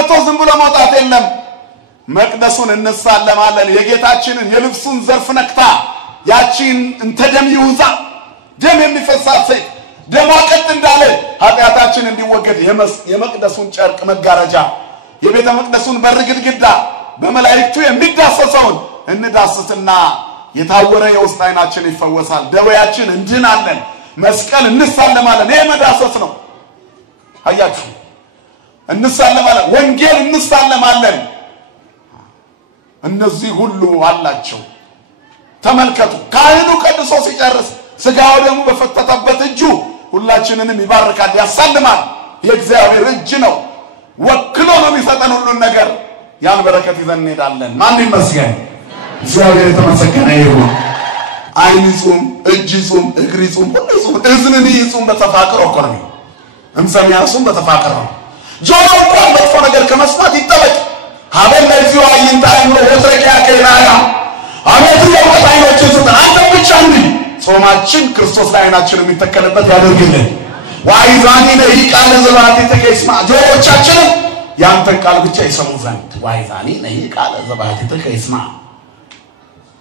መጥቶ ዝም ብሎ መውጣት የለም መቅደሱን እንሳለማለን የጌታችንን የልብሱን ዘርፍ ነክታ ያቺን እንተ ደም ይውዛ ደም የሚፈሳት ሰይፍ ደሟ ቀጥ እንዳለ ኃጢአታችን እንዲወገድ የመቅደሱን ጨርቅ መጋረጃ የቤተ መቅደሱን በር ግድግዳ በመላእክቱ የሚዳሰሰውን እንዳስስና የታወረ የውስጥ አይናችን ይፈወሳል ደዌያችን እንድናለን መስቀል እንሳለማለን የመዳሰስ ነው አያችሁ እንሳለማለን ወንጌል እንሳለማለን እነዚህ ሁሉ አላቸው ተመልከቱ ካህኑ ቀድሶ ሲጨርስ ስጋው ደግሞ በፈተተበት እጁ ሁላችንንም ይባርካል ያሳልማል የእግዚአብሔር እጅ ነው ወክሎ ነው የሚሰጠን ሁሉ ነገር ያን በረከት ይዘን እንሄዳለን ማን ይመስገን እግዚአብሔር የተመሰገነ ይሁን አይን ይጹም እጅ ይጹም እግር ይጹም ሁሉ ይጹም እዝን ይጹም በተፋቅሮ ቆርኒ እንሰሚያሱም በተፋቅሮ ጆሮ እንኳን መጥፎ ነገር ከመስማት ይጠበቅ ሀበል ለዚሁ አይንታኝ ነው ወሰቂያ ከይራያ አመት የወጣይኖች ስልጣን አንተ ብቻ እንዴ ጾማችን ክርስቶስ ላይ አይናችን የሚተከለበት ያደርግልን ዋይዛኒ ነው ቃል ዘባቲ ተከስማ ጆሮቻችን ያንተን ቃል ብቻ ይሰሙ ዘንድ ዋይዛኒ ነው ቃል ዘባቲ ተከስማ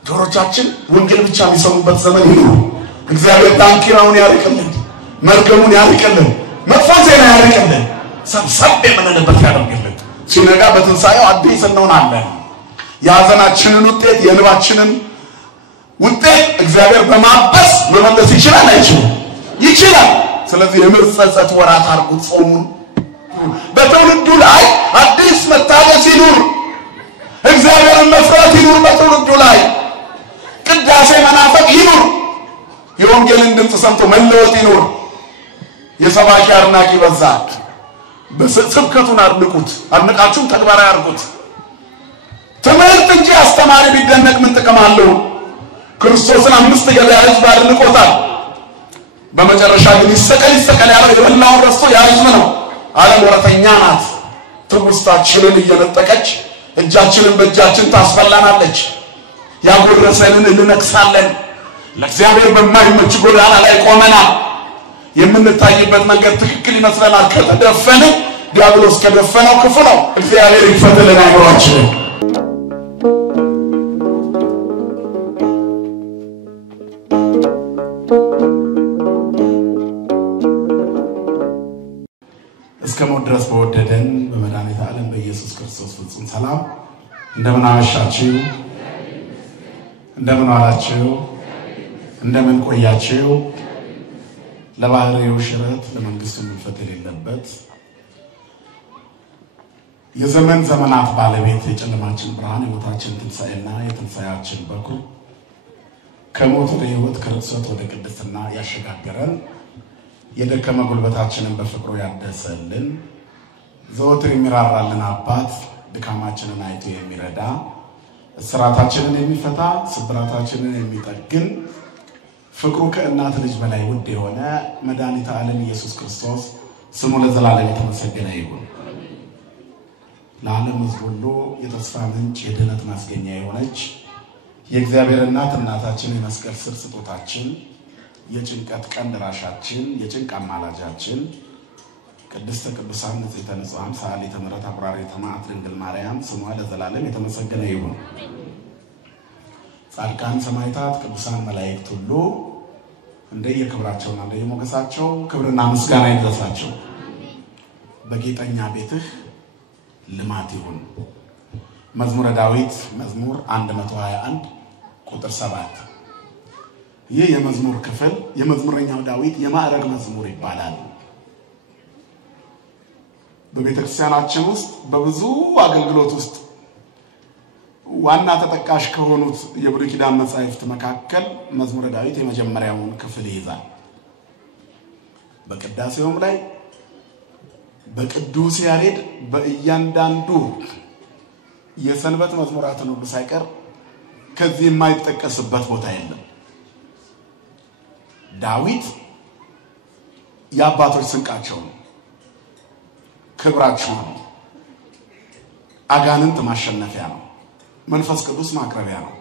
ጆሮቻችን ወንጌል ብቻ የሚሰሙበት ዘመን ይሁን እግዚአብሔር ታንኪራውን ያርቅልን መርገሙን ያርቅልን መጥፎ ዜና ያርቅልን ሰብሰብ የምንልበት ያደርግልን ሲነጋ በትንሳኤው አዲስ እንሆናለን ያዘናችንን ውጤት የልባችንን ውጤት እግዚአብሔር በማበስ መመለስ ይችላል አይችልም ይችላል ስለዚህ የምርጸጸት ወራት አርጉ ጾሙ በትውልዱ ላይ አዲስ መታደስ ይኑር እግዚአብሔርን መፍራት ይኑር በትውልዱ ላይ ቅዳሴ መናፈቅ ይኑር የወንጌልን ድምጽ ሰምቶ መለወጥ ይኑር የሰባኪ አድናቂ በዛ በስብከቱን አድንቁት አድንቃችሁም ተግባራዊ አድርጉት ትምህርት እንጂ አስተማሪ ቢደነቅ ምን ጥቅም አለው ክርስቶስን አምስት ገበያ ህዝብ አድንቆታል በመጨረሻ ግን ይሰቀል ያለው የበላውን ረስቶ ያይዝም ነው ዓለም ወረተኛ ናት ትውስታችንን እየነጠቀች እጃችንን በእጃችን ታስፈላናለች ያጎረሰንን እንነክሳለን ለእግዚአብሔር በማይመች ጎዳና ላይ ቆመናል የምንታይበት መንገድ ትክክል ይመስለናል ከተደፈነ ዲያብሎስ ከደፈነው ክፉ ነው እግዚአብሔር ይፈተለን አይሮአችን እስከሞት ድረስ በወደደን በመድኃኒተ ዓለም በኢየሱስ ክርስቶስ ፍጹም ሰላም እንደምን አመሻችሁ እንደምን ዋላችሁ እንደምን ቆያችሁ ለባህሪው ሽረት ለመንግስቱ ምንፈተል የለበት የዘመን ዘመናት ባለቤት የጨለማችን ብርሃን የሞታችን ትንሣኤና የትንሣኤያችን በኩር ከሞት ወደ ሕይወት ከርክሰት ወደ ቅድስና ያሸጋገረን የደከመ ጉልበታችንን በፍቅሩ ያደሰልን ዘወትር የሚራራልን አባት ድካማችንን አይቶ የሚረዳ እስራታችንን የሚፈታ ስብራታችንን የሚጠግን ፍቅሩ ከእናት ልጅ በላይ ውድ የሆነ መድኃኒተ ዓለም ኢየሱስ ክርስቶስ ስሙ ለዘላለም የተመሰገነ ይሁን ለዓለም ሁሉ የተስፋ ምንጭ የድነት ማስገኛ የሆነች የእግዚአብሔር እናታችን የመስቀል ስር ስጦታችን የጭንቀት ቀን ደራሻችን የጭንቅ አማላጃችን ቅድስተ ቅዱሳን ንጽሕተ ንጹሐን ሰዓሊተ ምሕረት አቁራሪተ መዓት ድንግል ማርያም ስሟ ለዘላለም የተመሰገነ ይሁን ጻድቃን ሰማዕታት ቅዱሳን መላእክት ሁሉ እንደየክብራቸውና እንደየሞገሳቸው ክብርና ምስጋና ይድረሳቸው በጌጠኛ ቤትህ ልማት ይሁን መዝሙረ ዳዊት መዝሙር 121 ቁጥር 7 ይህ የመዝሙር ክፍል የመዝሙረኛው ዳዊት የማዕረግ መዝሙር ይባላል በቤተክርስቲያናችን ውስጥ በብዙ አገልግሎት ውስጥ ዋና ተጠቃሽ ከሆኑት የብሉይ ኪዳን መጻሕፍት መካከል መዝሙረ ዳዊት የመጀመሪያውን ክፍል ይይዛል በቅዳሴውም ላይ በቅዱስ ያሬድ በእያንዳንዱ የሰንበት መዝሙራትን ሁሉ ሳይቀር ከዚህ የማይጠቀስበት ቦታ የለም ዳዊት የአባቶች ስንቃቸው ነው ክብራቸው ነው አጋንንት ማሸነፊያ ነው መንፈስ ቅዱስ ማቅረቢያ ነው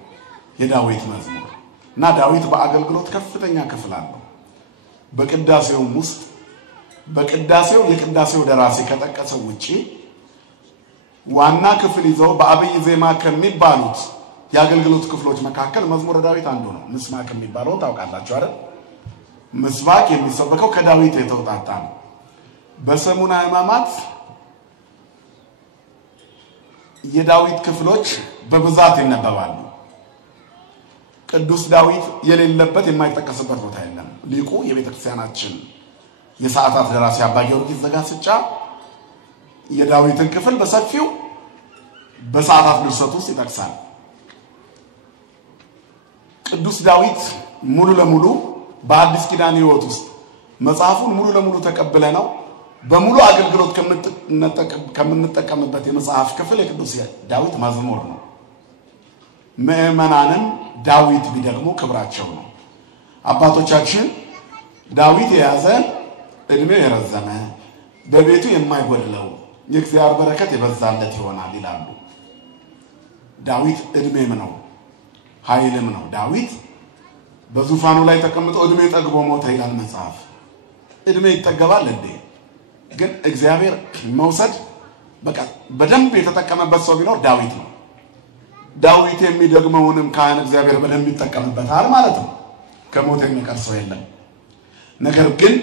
የዳዊት መዝሙር እና ዳዊት በአገልግሎት ከፍተኛ ክፍል አለው በቅዳሴውም ውስጥ በቅዳሴው የቅዳሴው ደራሲ ከጠቀሰው ውጪ ዋና ክፍል ይዘው በአብይ ዜማ ከሚባሉት የአገልግሎት ክፍሎች መካከል መዝሙረ ዳዊት አንዱ ነው። ምስባክ የሚባለው ታውቃላችሁ አይደል? ምስባክ የሚሰበከው ከዳዊት የተውጣጣ ነው። በሰሙነ ሕማማት የዳዊት ክፍሎች በብዛት ይነበባሉ። ቅዱስ ዳዊት የሌለበት የማይጠቀስበት ቦታ የለም። ሊቁ የቤተክርስቲያናችን የሰዓታት ደራሲ አባ ጊዮርጊስ ዘጋስጫ የዳዊትን ክፍል በሰፊው በሰዓታት ድርሰት ውስጥ ይጠቅሳል። ቅዱስ ዳዊት ሙሉ ለሙሉ በአዲስ ኪዳን ሕይወት ውስጥ መጽሐፉን ሙሉ ለሙሉ ተቀብለ ነው በሙሉ አገልግሎት ከምንጠቀምበት የመጽሐፍ ክፍል የቅዱስ ዳዊት መዝሙር ነው። ምእመናንም ዳዊት ቢደግሙ ክብራቸው ነው። አባቶቻችን ዳዊት የያዘ እድሜው የረዘመ በቤቱ የማይጎድለው የእግዚአብሔር በረከት የበዛለት ይሆናል ይላሉ። ዳዊት እድሜም ነው ኃይልም ነው። ዳዊት በዙፋኑ ላይ ተቀምጦ እድሜ ጠግቦ ሞተ ይላል መጽሐፍ። እድሜ ይጠገባል እንዴ? ግን እግዚአብሔር መውሰድ በቃ በደንብ የተጠቀመበት ሰው ቢኖር ዳዊት ነው። ዳዊት የሚደግመውንም ካህን እግዚአብሔር በደንብ ይጠቀምበታል ማለት ነው። ከሞት የሚቀር ሰው የለም። ነገር ግን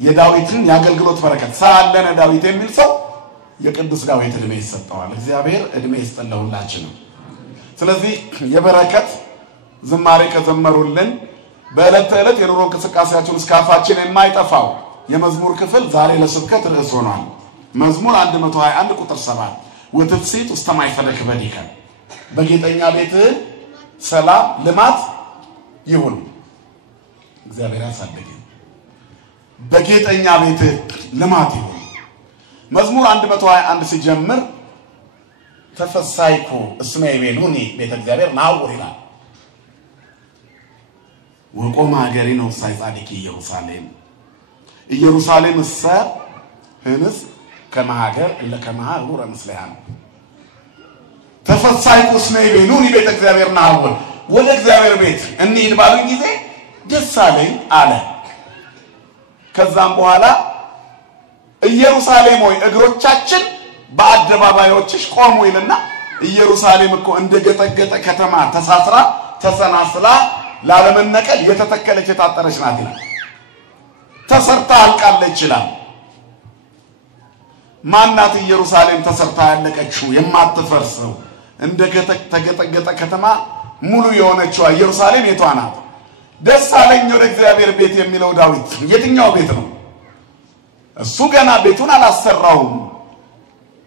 የዳዊትን የአገልግሎት በረከት ሳለነ ዳዊት የሚል ሰው የቅዱስ ዳዊት እድሜ ይሰጠዋል። እግዚአብሔር እድሜ ይስጥልሁላችሁ። ስለዚህ የበረከት ዝማሬ ከዘመሩልን በዕለት ተዕለት የኑሮ እንቅስቃሴያችን እስካፋችን የማይጠፋው የመዝሙር ክፍል ዛሬ ለስብከት ርዕስ ሆኗል። መዝሙር 121 ቁጥር 7 ወትፍሲት ውስተ ማይፈለክ በዲከ በጌጠኛ ቤት ሰላም ልማት ይሁን። እግዚአብሔር ያሳድግ። በጌጠኛ ቤት ልማት ይሁን። መዝሙር 121 ሲጀምር ተፈሳይኩ እስመ ይቤሉኒ ቤተ እግዚአብሔር ናውር ይላል። ወቆመ ሀገሪ ነው ሳይጻድቂ ኢየሩሳሌም ኢየሩሳሌም እሰ ህንስ ከመሀገር ለከመሀገር ምስለያን ተፈሳይኩ እስመ ይቤሉኒ ቤተ እግዚአብሔር ናውር ወደ እግዚአብሔር ቤት እንሂድ ባሉኝ ጊዜ ደስ አለኝ አለ። ከዛም በኋላ ኢየሩሳሌም ሆይ እግሮቻችን በአደባባዮችሽ ቆሙ ይልና ኢየሩሳሌም እኮ እንደገጠገጠ ከተማ ተሳስራ ተሰናስላ ላለመነቀል የተተከለች የታጠረች ናት ይላል። ተሰርታ አልቃለች ይላል። ማናት ኢየሩሳሌም ተሰርታ ያለቀችው የማትፈርሰው እንደገጠገጠ ከተማ ሙሉ የሆነችው ኢየሩሳሌም የቷ ናት? ደስ አለኝ ወደ እግዚአብሔር ቤት የሚለው ዳዊት የትኛው ቤት ነው? እሱ ገና ቤቱን አላሰራውም።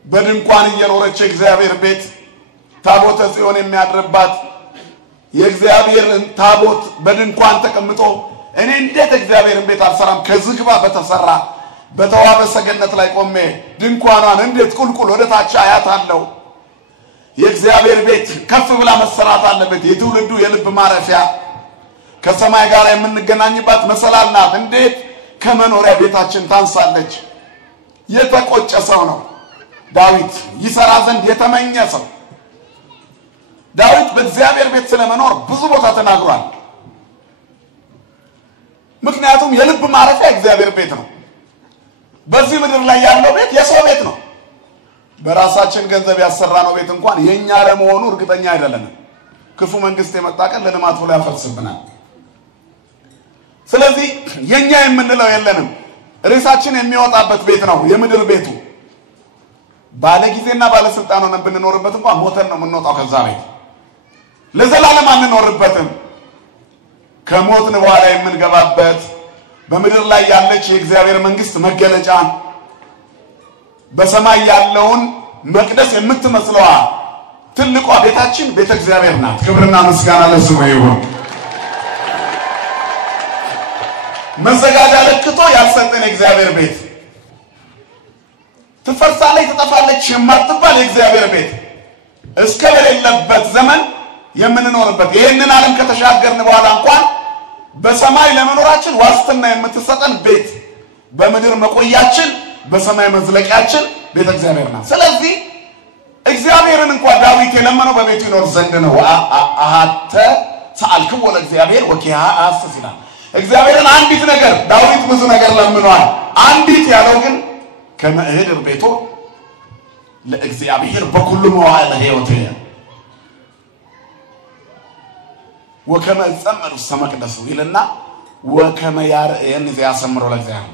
በድንኳን እየኖረች እግዚአብሔር ቤት ታቦተ ጽዮን የሚያድርባት የእግዚአብሔርን ታቦት በድንኳን ተቀምጦ እኔ እንዴት እግዚአብሔርን ቤት አልሰራም ከዝግባ በተሰራ በተዋበ ሰገነት ላይ ቆሜ ድንኳኗን እንዴት ቁልቁል ወደ ታች አያታለሁ። የእግዚአብሔር ቤት ከፍ ብላ መሰራት አለበት። የትውልዱ የልብ ማረፊያ ከሰማይ ጋር የምንገናኝባት መሰላል ናት። እንዴት ከመኖሪያ ቤታችን ታንሳለች? የተቆጨ ሰው ነው ዳዊት፣ ይሰራ ዘንድ የተመኘ ሰው። ዳዊት በእግዚአብሔር ቤት ስለመኖር ብዙ ቦታ ተናግሯል። ምክንያቱም የልብ ማረፊያ እግዚአብሔር ቤት ነው። በዚህ ምድር ላይ ያለው ቤት የሰው ቤት ነው። በራሳችን ገንዘብ ያሰራነው ቤት እንኳን የኛ ለመሆኑ እርግጠኛ አይደለንም። ክፉ መንግስት የመጣ ቀን ለልማት ሁሉ ያፈርስብናል። ስለዚህ የኛ የምንለው የለንም። ሬሳችን የሚወጣበት ቤት ነው የምድር ቤቱ። ባለጊዜና ባለስልጣን ሆነን ብንኖርበት እንኳን ሞተን ነው የምንወጣው ከዛ ቤት። ለዘላለም አንኖርበትም። ከሞትን በኋላ የምንገባበት በምድር ላይ ያለች የእግዚአብሔር መንግስት መገለጫ በሰማይ ያለውን መቅደስ የምትመስለዋ ትልቋ ቤታችን ቤተ እግዚአብሔር ናት። ክብርና ምስጋና ለስሙ ይሁን። መዘጋጃ ለክቶ ያሰጠን እግዚአብሔር ቤት ትፈርሳለች ትጠፋለች የማትባል የእግዚአብሔር ቤት እስከ በሌለበት ዘመን የምንኖርበት ይሄንን ዓለም ከተሻገርን በኋላ እንኳን በሰማይ ለመኖራችን ዋስትና የምትሰጠን ቤት በምድር መቆያችን በሰማይ መዝለቂያችን ቤተ እግዚአብሔር ናት። ስለዚህ እግዚአብሔርን እንኳን ዳዊት የለመነው በቤቱ ይኖር ዘንድ ነው። አሐተ ሰአልክዎ ለእግዚአብሔር ወኪያ አስስ ይላል። እግዚአብሔርን አንዲት ነገር ዳዊት ብዙ ነገር ለምኗል። አንዲት ያለው ግን ከመህድር ቤቱ ለእግዚአብሔር በኩሉ መዋዕለ ሕይወቴ ወከመ ጸመሩ ሰመቅደሱ ይልና ወከመ ያርአየኒ ዘያሰምሮ ለእግዚአብሔር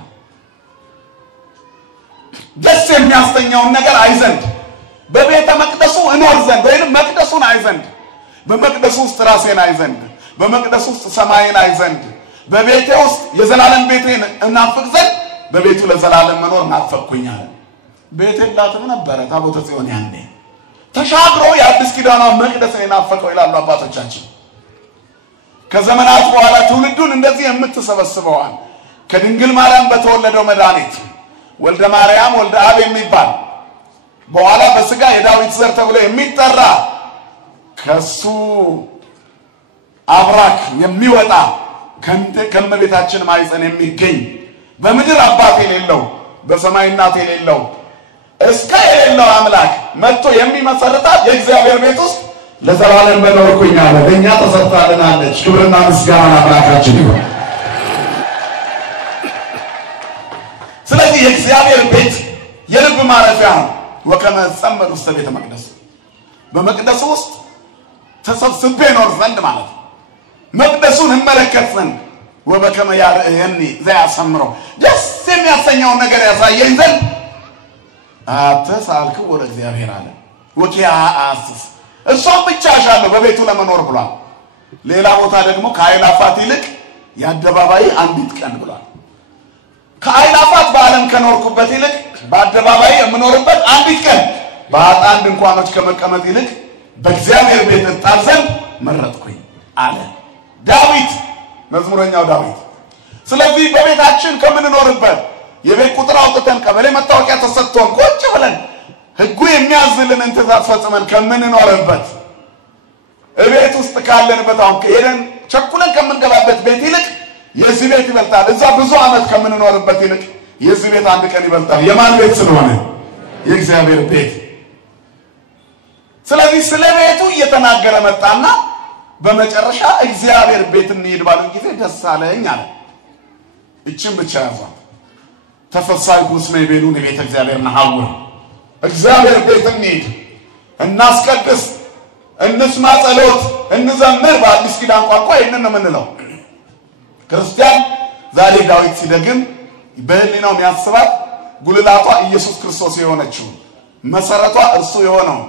ደስ የሚያሰኘውን ነገር አይዘንድ በቤተ መቅደሱ እኖር ዘንድ ወይንም መቅደሱን አይዘንድ በመቅደሱ ውስጥ ራሴን አይዘንድ በመቅደሱ ውስጥ ሰማይን አይዘንድ በቤቴ ውስጥ የዘላለም ቤቴን እናፍቅ ዘንድ በቤቱ ለዘላለም መኖር ናፈቅኩኝ አለ። ቤት የላትም ነበረ ታቦተ ጽዮን ያኔ ተሻግሮ የአዲስ ኪዳኗ መቅደስን ናፈቀው ይላሉ አባቶቻችን። ከዘመናት በኋላ ትውልዱን እንደዚህ የምትሰበስበዋል ከድንግል ማርያም በተወለደው መድኃኒት ወልደ ማርያም ወልደ አብ የሚባል በኋላ በስጋ የዳዊት ዘር ተብሎ የሚጠራ ከሱ አብራክ የሚወጣ ከመቤታችን ማይፀን የሚገኝ በምድር አባት የሌለው በሰማይ እናት የሌለው እስከ የሌለው አምላክ መጥቶ የሚመሰርታት የእግዚአብሔር ቤት ውስጥ ለዘላለም መኖርኩኝ አለ። ለኛ ተሰርታለናለች። ክብርና ምስጋና አምላካችን ይሁን። ስለዚህ የእግዚአብሔር ቤት የልብ ማረፊያ ነው። ወከመ ጸመሩ ውስተ ቤተ መቅደስ በመቅደሱ ውስጥ ተሰብስቤ ኖር ዘንድ ማለት መቅደሱን እመለከት ዘንድ ወበከመ ያርአየኒ ዘያሰምሮ ደስ የሚያሰኘውን ነገር ያሳየኝ ዘንድ አተሳልኩ ወደ እግዚአብሔር አለ። ወኪያ አስስ እሷን ብቻ አሻለሁ በቤቱ ለመኖር ብሏል። ሌላ ቦታ ደግሞ ከአይላፋት ይልቅ የአደባባይ አንዲት ቀን ብሏል። ከአይላፋት በዓለም ከኖርኩበት ይልቅ በአደባባይ የምኖርበት አንዲት ቀን በአጣን ድንኳኖች ከመቀመጥ ይልቅ በእግዚአብሔር ቤት እጣር ዘንድ መረጥኩኝ አለ ዳዊት መዝሙረኛው ዳዊት። ስለዚህ በቤታችን ከምንኖርበት የቤት ቁጥር አውጥተን ቀበሌ መታወቂያ ተሰጥቶን ቁጭ ብለን ሕጉ የሚያዝልን ትእዛዝ ፈጽመን ከምንኖርበት እቤት ውስጥ ካለንበት አሁን ከሄደን ቸኩለን ከምንገባበት ቤት ይልቅ የዚህ ቤት ይበልጣል። እዛ ብዙ ዓመት ከምንኖርበት ይልቅ የዚህ ቤት አንድ ቀን ይበልጣል። የማን ቤት ስለሆነ? የእግዚአብሔር ቤት። ስለዚህ ስለ ቤቱ እየተናገረ መጣና በመጨረሻ እግዚአብሔር ቤት እንሂድ ባሉ ጊዜ ደስ አለኝ አለ። እቺን ብቻ ያዟት። ተፈሳይ ኩስሜ ቤሉን ቤተ እግዚአብሔር ነሐውር እግዚአብሔር ቤት እንሂድ እናስቀድስ እንስማ ጸሎት እንዘምር። በአዲስ ኪዳን ቋንቋ ይሄንን ነው የምንለው። ክርስቲያን ዛሬ ዳዊት ሲደግም በህሊናው የሚያስባት ጉልላቷ ኢየሱስ ክርስቶስ የሆነችው መሰረቷ እርሱ የሆነው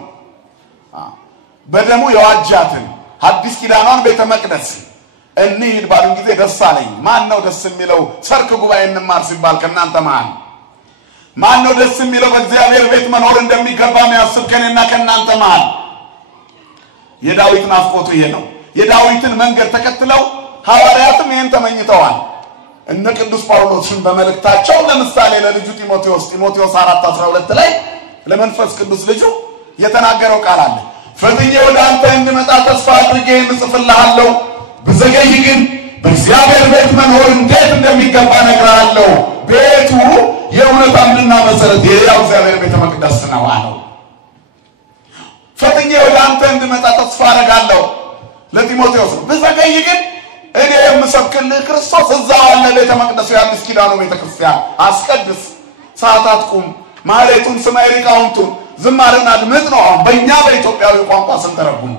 በደሙ የዋጃትን አዲስ ኪዳኗን ቤተ መቅደስ እንሂድ ባሉ ጊዜ ደስ አለኝ። ማን ነው ደስ የሚለው? ሰርክ ጉባኤ እንማር ሲባል ከናንተ ማን ነው ደስ የሚለው? በእግዚአብሔር ቤት መኖር እንደሚገባ የሚያስብ ከኔና ከናንተ መሃል የዳዊት ናፍቆቱ ይሄ ነው። የዳዊትን መንገድ ተከትለው ሐዋርያትም ይሄን ተመኝተዋል። እነ ቅዱስ ጳውሎስን በመልእክታቸው ለምሳሌ ለልጁ ጢሞቴዎስ 4:12 ላይ ለመንፈስ ቅዱስ ልጁ የተናገረው ቃል አለ። ፈጥኜ ወደ አንተ እንድመጣ ተስፋ አድርጌ እንጽፍልሃለሁ፣ በዘገይ ግን በእግዚአብሔር ቤት መኖር እንዴት እንደሚገባ እነግርሃለሁ። ቤቱ የእውነት አምድና መሰረት የሕያው እግዚአብሔር ቤተ መቅደስ ነው አለው። ፈጥኜ ወደ አንተ እንድመጣ ተስፋ አደርጋለሁ ለጢሞቴዎስ። በዘገይ ግን እኔ የምሰብክልህ ክርስቶስ እዛው አለ ቤተ መቅደሱ የአዲስ ኪዳኑ ቤተ ክርስቲያን። አስቀድስ፣ ሰዓታት ቁም፣ ማህሌቱን ስማ፣ ሊቃውንቱን ዝማሬን አድምጥ ነው አሁን በእኛ በኢትዮጵያዊ ቋንቋ ስንተረጉም።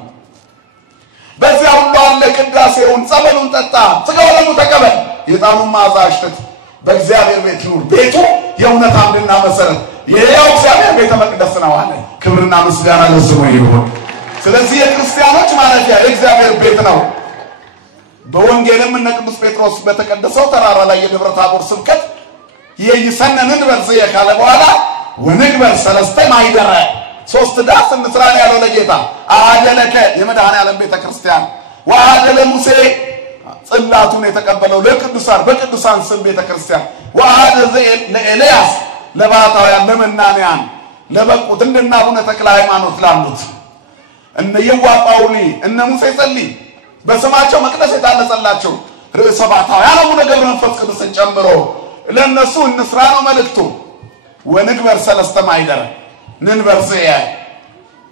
በዚያ ሁሉ አለ ቅዳሴውን፣ ጸበሉን ጠጣ፣ ሥጋው ደሙ ተቀበል፣ የዕጣኑን መዓዛ አሽትት፣ በእግዚአብሔር ቤት ኑር። ቤቱ የእውነት አምድና መሰረት የሕያው እግዚአብሔር ቤተ መቅደስ ነው አለ። ክብርና ምስጋና ለስሙ ይሁን። ስለዚህ የክርስቲያኖች ማረፊያ የእግዚአብሔር ቤት ነው። በወንጌልም እነ ቅዱስ ጴጥሮስ በተቀደሰው ተራራ ላይ የደብረ ታቦር ስብከት ይሰነን እንበርዘየ ካለ በኋላ ወንግበር ሰለስተ ማይደረ ሶስት ዳስ እንስራ ያለው ለጌታ አደለከ የመድኃኔ ዓለም ቤተ ክርስቲያን ወአደለ ሙሴ ጽላቱን የተቀበለው ለቅዱሳን በቅዱሳን ስም ቤተ ክርስቲያን ወአደዘ ለኤልያስ ለባታውያን ለመናንያን ለበቁት እንደና አቡነ ተክለ ሃይማኖት ላሉት እነ የዋጳውሊ እነ ሙሴ ጸልይ በስማቸው መቅደስ የታነጸላቸው ርዕሰ ባታውያን አቡነ ገብረ መንፈስ ቅዱስን ጨምሮ ለነሱ እንስራ ነው መልእክቱ። ወንግበር ሰለስተ ማይደረ ንንበርዘየ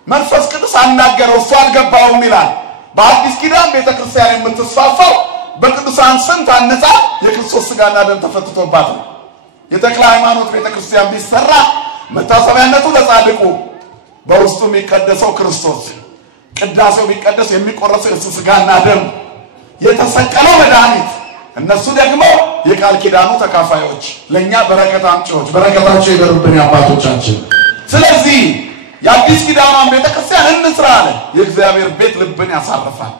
መንፈስ ቅዱስ አናገረው እሱ አልገባውም ይላል። በአዲስ ኪዳን ቤተክርስቲያን የምትስፋፋው በቅዱሳን ስም ታንጻ የክርስቶስ ሥጋና ደም ተፈትቶባት ነው። የተክለ ሃይማኖት ቤተክርስቲያን ቢሰራ መታሰቢያነቱ ለጻድቁ በውስጡ የሚቀደሰው ክርስቶስ ቅዳሴው ቢቀደስ የሚቆረሰው ስጋና ደም የተሰቀለው መድኃኒት እነሱ ደግሞ የቃል ኪዳኑ ተካፋዮች ለኛ በረከት አምጪዎች በረከታቸው ይደርብን አባቶቻችን ስለዚህ የአዲስ ኪዳኗን ቤተክርስቲያን እንስራ አለ የእግዚአብሔር ቤት ልብን ያሳርፋል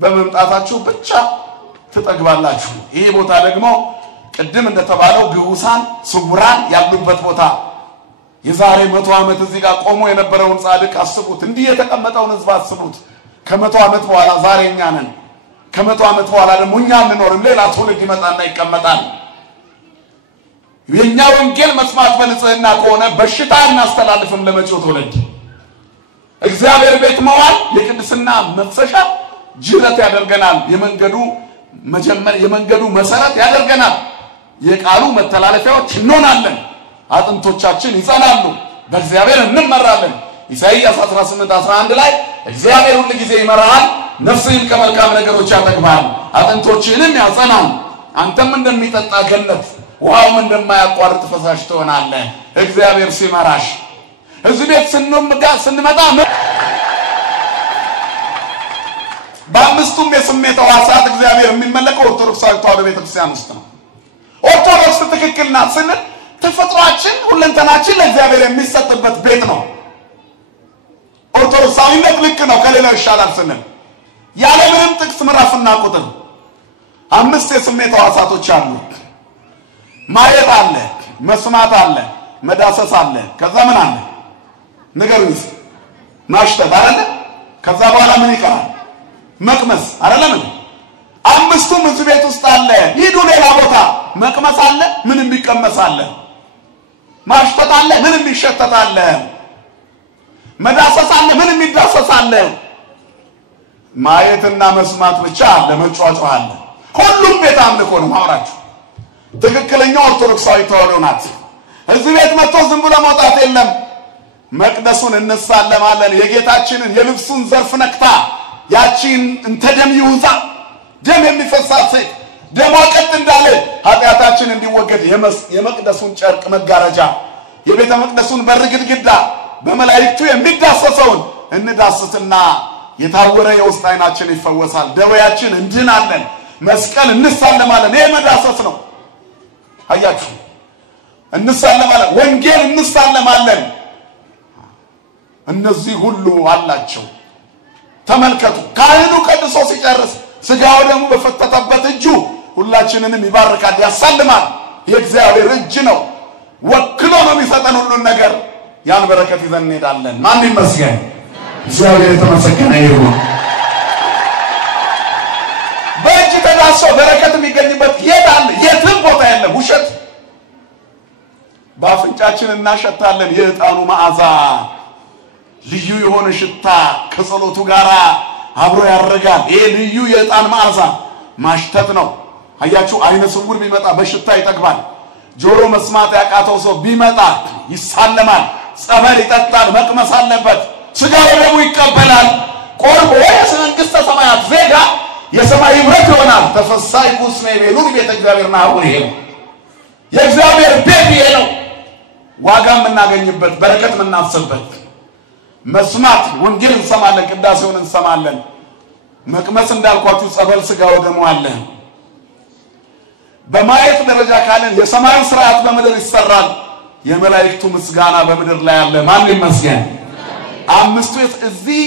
በመምጣታችሁ ብቻ ትጠግባላችሁ ይሄ ቦታ ደግሞ ቅድም እንደተባለው ግዑሳን ስውራን ያሉበት ቦታ የዛሬ 100 ዓመት እዚህ ጋር ቆሞ የነበረውን ጻድቅ አስቡት እንዲህ የተቀመጠውን ህዝብ አስቡት ከ100 ዓመት በኋላ ዛሬኛ ነን ከ100 ዓመት በኋላ ደግሞ እኛ እንኖርም ሌላ ትውልድ ይመጣና ይቀመጣል የኛ ወንጌል መስማት በንጽህና ከሆነ በሽታ እናስተላልፍም ለመጪው ትውልድ እግዚአብሔር ቤት መዋል የቅድስና መፍሰሻ ጅረት ያደርገናል የመንገዱ መሰረት ያደርገናል የቃሉ መተላለፊያዎች እንሆናለን አጥንቶቻችን ይጸናሉ በእግዚአብሔር እንመራለን ኢሳይያስ 18:11 ላይ እግዚአብሔር ሁሉ ጊዜ ይመራሃል ነፍስህን ከመልካም ነገሮች ያጠግባል አጥንቶችህንም ያጸናል አንተም እንደሚጠጣ ገነት ውሃውም እንደማያቋርጥ ፈሳሽ ትሆናለህ እግዚአብሔር ሲመራሽ እዚህ ቤት ስንመጣ በአምስቱም የስሜት ሕዋሳት እግዚአብሔር የሚመለከው ኦርቶዶክሳዊ ተዋሕዶ ቤተክርስቲያን ውስጥ ነው ኦርቶዶክስ ትክክል ናት ስንል ተፈጥሯችን ሁለንተናችን ለእግዚአብሔር የሚሰጥበት ቤት ነው ኦርቶዶክሳዊነት ልክ ነው ከሌላው ይሻላል ስንል ያለ ምንም ጥቅስ ምዕራፍና ቁጥር አምስት የስሜት ሕዋሳቶች አሉ ማየት አለ መስማት አለ መዳሰስ አለ ከዛ ምን አለ ንገሩኝ ማሽተት አይደለ ከዛ በኋላ ምን ይቀራል መቅመስ አይደለም አምስቱም እዚህ ቤት ውስጥ አለ ሂዱ ሌላ ቦታ መቅመስ አለ ምንም ይቀመስ አለ ማሽተት አለ ምንም ይሸተት አለ መዳሰስ አለ ምንም ይዳሰስ አለ ማየትና መስማት ብቻ አለ መጫወቻ አለ ሁሉም ቤት አምልኮ ነው ማውራችሁ ትክክለኛ ኦርቶዶክሳዊ ተዋሕዶ ናት እዚህ ቤት መጥቶ ዝም ብሎ መውጣት የለም መቅደሱን እንሳለማለን የጌታችንን የልብሱን ዘርፍ ነክታ ያቺን እንተ ደም ይውዛ ደም የሚፈሳት ደሟ ቀጥ እንዳለ ኃጢአታችን እንዲወገድ የመቅደሱን ጨርቅ መጋረጃ የቤተ መቅደሱን በር ግድግዳ በመላእክቱ የሚዳሰሰውን እንዳስስና የታወረ የውስጥ አይናችን ይፈወሳል ደዌያችን እንድናለን መስቀል እንሳለማለን ይሄ መዳሰስ ነው አያችሁ እንሳለማለን ወንጌል እንሳለማለን እነዚህ ሁሉ አላቸው ተመልከቱ ካህኑ ቀድሶ ሲጨርስ ስጋው ደግሞ በፈተተበት እጁ ሁላችንንም ይባርካል ያሳልማል የእግዚአብሔር እጅ ነው ወክሎ ነው የሚሰጠን ሁሉ ነገር ያን በረከት ይዘን እንሄዳለን ማን ይመስገን እግዚአብሔር የተመሰገነ ይሁን በእጅ ተዳሶ በረከት የሚገኝበት የትም ቦታ የለም ውሸት በአፍንጫችን እናሸታለን የዕጣኑ መዓዛ ልዩ የሆነ ሽታ ከጸሎቱ ጋር አብሮ ያረጋል ይሄ ልዩ የዕጣን መዓዛ ማሽተት ነው አያችሁ አይነ ስውር ቢመጣ በሽታ ይጠግባል ጆሮ መስማት ያቃተው ሰው ቢመጣ ይሳለማል ጸበል ይጠጣል መቅመስ አለበት ስጋው ደግሞ ይቀበላል ቆርቦ የመንግስተ ሰማያት ዜጋ የሰማይ ህብረት ይሆናል ተፈሳይ ቁስሜ ቤሉን ቤተ እግዚአብሔርና አሁን ይሄ ነው የእግዚአብሔር ቤት ይሄ ነው ዋጋ የምናገኝበት በረከት የምናፍስበት መስማት ወንጌል እንሰማለን ቅዳሴውን እንሰማለን መቅመስ እንዳልኳችሁ ጸበል ስጋው ደግሞ አለ በማየት ደረጃ ካለን የሰማዩ ሥርዓት በመድር ይሰራል የመላእክቱ ምስጋና በመድር ላይ አለ ማን ይመስገን አምስቱ እዚህ